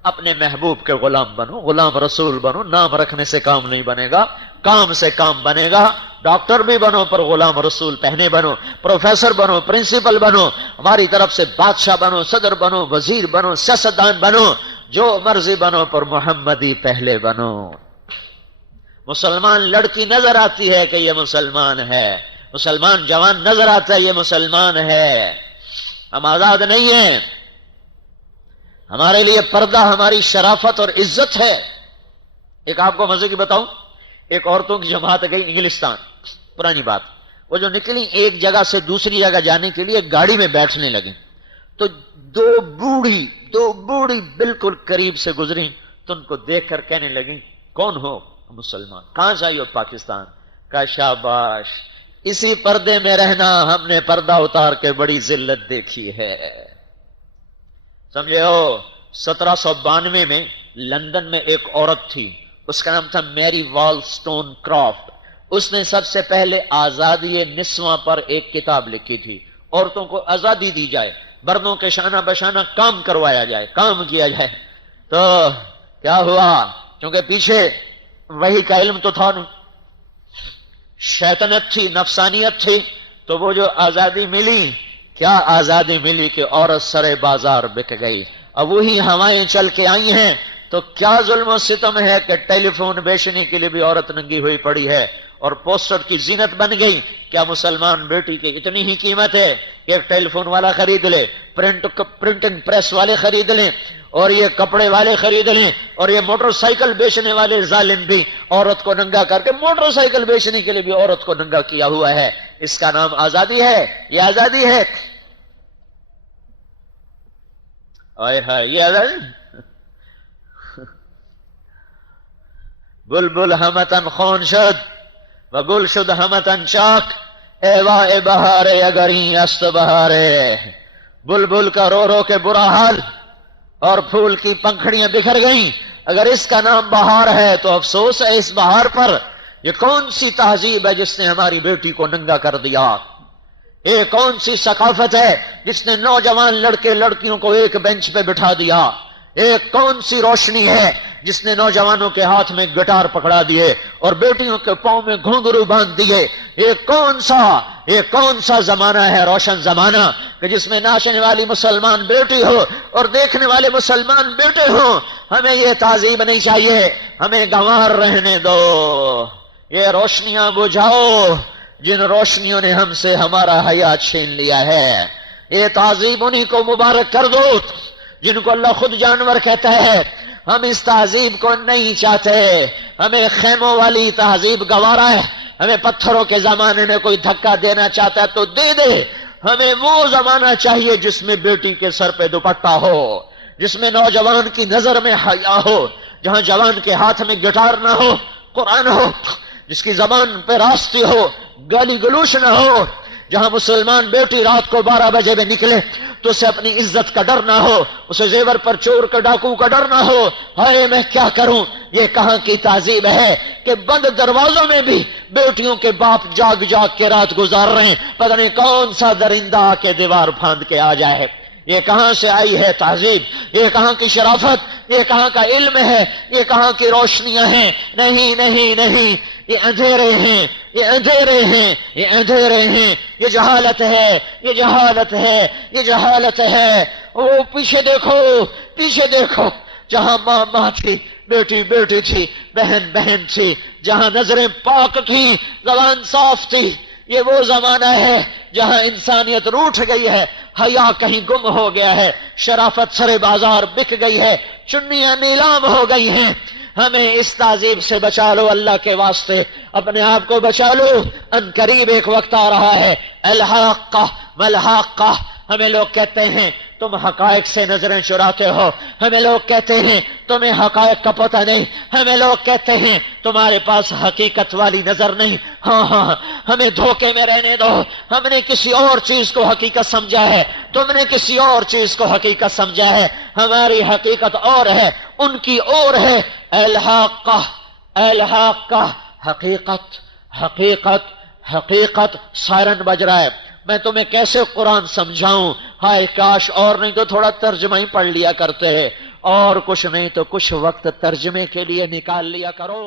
اپنے محبوب کے غلام بنو، غلام رسول بنو، نام رکھنے سے کام نہیں بنے گا، کام سے کام بنے گا، ڈاکٹر بھی بنو پر غلام رسول پہنے بنو، پروفیسر بنو، پرنسپل بنو، ہماری طرف سے بادشاہ بنو، صدر بنو، وزیر بنو، سیاستدان بنو، جو مرضی بنو پر محمدی پہلے بنو۔ مسلمان لڑکی نظر آتی ہے کہ یہ مسلمان ہے، مسلمان جوان نظر آتا ہے یہ مسلمان ہے، ہم آزاد نہیں ہیں، ہمارے لیے پردہ ہماری شرافت اور عزت ہے۔ ایک آپ کو مزے کی بتاؤں، ایک عورتوں کی جماعت گئی انگلستان، پرانی بات، وہ جو نکلی ایک جگہ سے دوسری جگہ جانے کے لیے گاڑی میں بیٹھنے لگے، تو دو بوڑھی بالکل قریب سے گزری، تو ان کو دیکھ کر کہنے لگی کون ہو؟ مسلمان۔ کہاں سے آئی ہو؟ پاکستان۔ کہا شاباش، اسی پردے میں رہنا، ہم نے پردہ اتار کے بڑی ذلت دیکھی ہے۔ سمجھے ہو؟ 1792 میں لندن میں ایک عورت تھی، اس کا نام تھا میری والسٹون کرافٹ، اس نے سب سے پہلے آزادی نسواں پر ایک کتاب لکھی تھی، عورتوں کو آزادی دی جائے، مردوں کے شانہ بشانہ کام کروایا جائے، کام کیا جائے۔ تو کیا ہوا؟ کیونکہ پیچھے وحی کا علم تو تھا نہیں، شیطنت تھی، نفسانیت تھی، تو وہ جو آزادی ملی، کیا آزادی ملی کہ عورت سرے بازار بک گئی۔ اب وہی ہوائیں چل کے آئی ہیں، تو کیا ظلم و ستم ہے کہ ٹیلی فون بیچنے کے لیے بھی عورت ننگی ہوئی پڑی ہے اور پوسٹر کی زینت بن گئی۔ کیا مسلمان بیٹی کی اتنی ہی قیمت ہے کہ ایک ٹیلی فون والا خرید لے، پرنٹنگ پریس والے خرید لیں، اور یہ کپڑے والے خرید لیں، اور یہ موٹر سائیکل بیچنے والے ظالم بھی عورت کو ننگا کر کے موٹر سائیکل بیچنے کے لیے بھی عورت کو ننگا کیا ہوا ہے۔ اس کا نام آزادی ہے؟ یہ آزادی ہے؟ آئے ہائے، یہ آزادی؟ بلبل همتن خون شد و گل شد همتن چاک، ایوہ بہارے اگریں است بہارے. بلبل کا رو رو کے برا حال اور پھول کی پنکھڑیاں بکھر گئیں. اگر اس کا نام بہار ہے تو افسوس ہے اس بہار پر. یہ کون سی تہذیب ہے جس نے ہماری بیٹی کو ننگا کر دیا؟ یہ کون سی ثقافت ہے جس نے نوجوان لڑکے لڑکیوں کو ایک بینچ پہ بٹھا دیا؟ یہ کون سی روشنی ہے جس نے نوجوانوں کے ہاتھ میں گٹار پکڑا دیے اور بیٹیوں کے پاؤں میں گھنگرو باندھ دیے؟ یہ کون سا زمانہ ہے، روشن زمانہ، کہ جس میں ناچنے والی مسلمان بیٹی ہو اور دیکھنے والے مسلمان بیٹے ہوں؟ ہمیں یہ تہذیب نہیں چاہیے، ہمیں گنوار رہنے دو. یہ روشنیاں بجھاؤ جن روشنیوں نے ہم سے ہمارا حیا چھین لیا ہے. یہ تہذیب انہی کو مبارک کر دو جن کو اللہ خود جانور کہتا ہے. ہم اس تہذیب کو نہیں چاہتے. ہمیں خیموں والی تہذیب گوارا ہے. ہمیں پتھروں کے زمانے میں کوئی دھکا دینا چاہتا ہے تو دے دے. ہمیں وہ زمانہ چاہیے جس میں بیٹی کے سر پہ دوپٹہ ہو، جس میں نوجوان کی نظر میں حیا ہو، جہاں جوان کے ہاتھ میں گٹار نہ ہو، قرآن ہو، جس کی زبان پہ راستی ہو، گالی گلوچ نہ ہو، جہاں مسلمان بیٹی رات کو 12 بجے میں نکلے تو اسے اپنی عزت کا ڈر نہ ہو، اسے زیور پر چور کا ڈاکو کا ڈر نہ ہو. ہائے میں کیا کروں؟ یہ کہاں کی تہذیب ہے کہ بند دروازوں میں بھی بیٹیوں کے باپ جاگ جاگ کے رات گزار رہے ہیں، پتہ نہیں کون سا درندہ آ کے دیوار پھاند کے آ جائے. یہ کہاں سے آئی ہے تہذیب؟ یہ کہاں کی شرافت؟ یہ کہاں کا علم ہے؟ یہ کہاں کی روشنیاں ہیں؟ نہیں نہیں نہیں، یہ اندھیرے ہیں، یہ اندھیرے ہیں، یہ اندھیرے ہیں. یہ جہالت ہے، یہ جہالت ہے، یہ جہالت ہے. او پیچھے دیکھو، پیچھے دیکھو. جہاں ماں ماں تھی، بیٹی بیٹی تھی، بہن بہن تھی، جہاں نظریں پاک تھیں، زبان صاف تھی. یہ وہ زمانہ ہے جہاں انسانیت روٹھ گئی ہے، حیا کہیں گم ہو گیا ہے، شرافت سرے بازار بک گئی ہے، چنیاں نیلام ہو گئی ہیں. ہمیں اس تہذیب سے بچا لو، اللہ کے واسطے اپنے آپ کو بچا لو. ان قریب ایک وقت آ رہا ہے الحاقہ ملحاقہ. ہمیں لوگ کہتے ہیں تم حقائق سے نظریں چراتے ہو، ہمیں لوگ کہتے ہیں تمہیں حقائق کا پتہ نہیں، ہمیں لوگ کہتے ہیں تمہارے پاس حقیقت والی نظر نہیں. ہاں ہمیں دھوکے میں رہنے دو. ہم نے کسی اور چیز کو حقیقت سمجھا ہے، تم نے کسی اور چیز کو حقیقت سمجھا ہے. ہماری حقیقت اور ہے، ان کی اور ہے. الحاقہ الحاقہ، حقیقت حقیقت حقیقت. سائرن بج رہا ہے، میں تمہیں کیسے قرآن سمجھاؤں؟ ہائے کاش اور نہیں تو تھوڑا ترجمہ ہی پڑھ لیا کرتے ہیں، اور کچھ نہیں تو کچھ وقت ترجمے کے لیے نکال لیا کرو.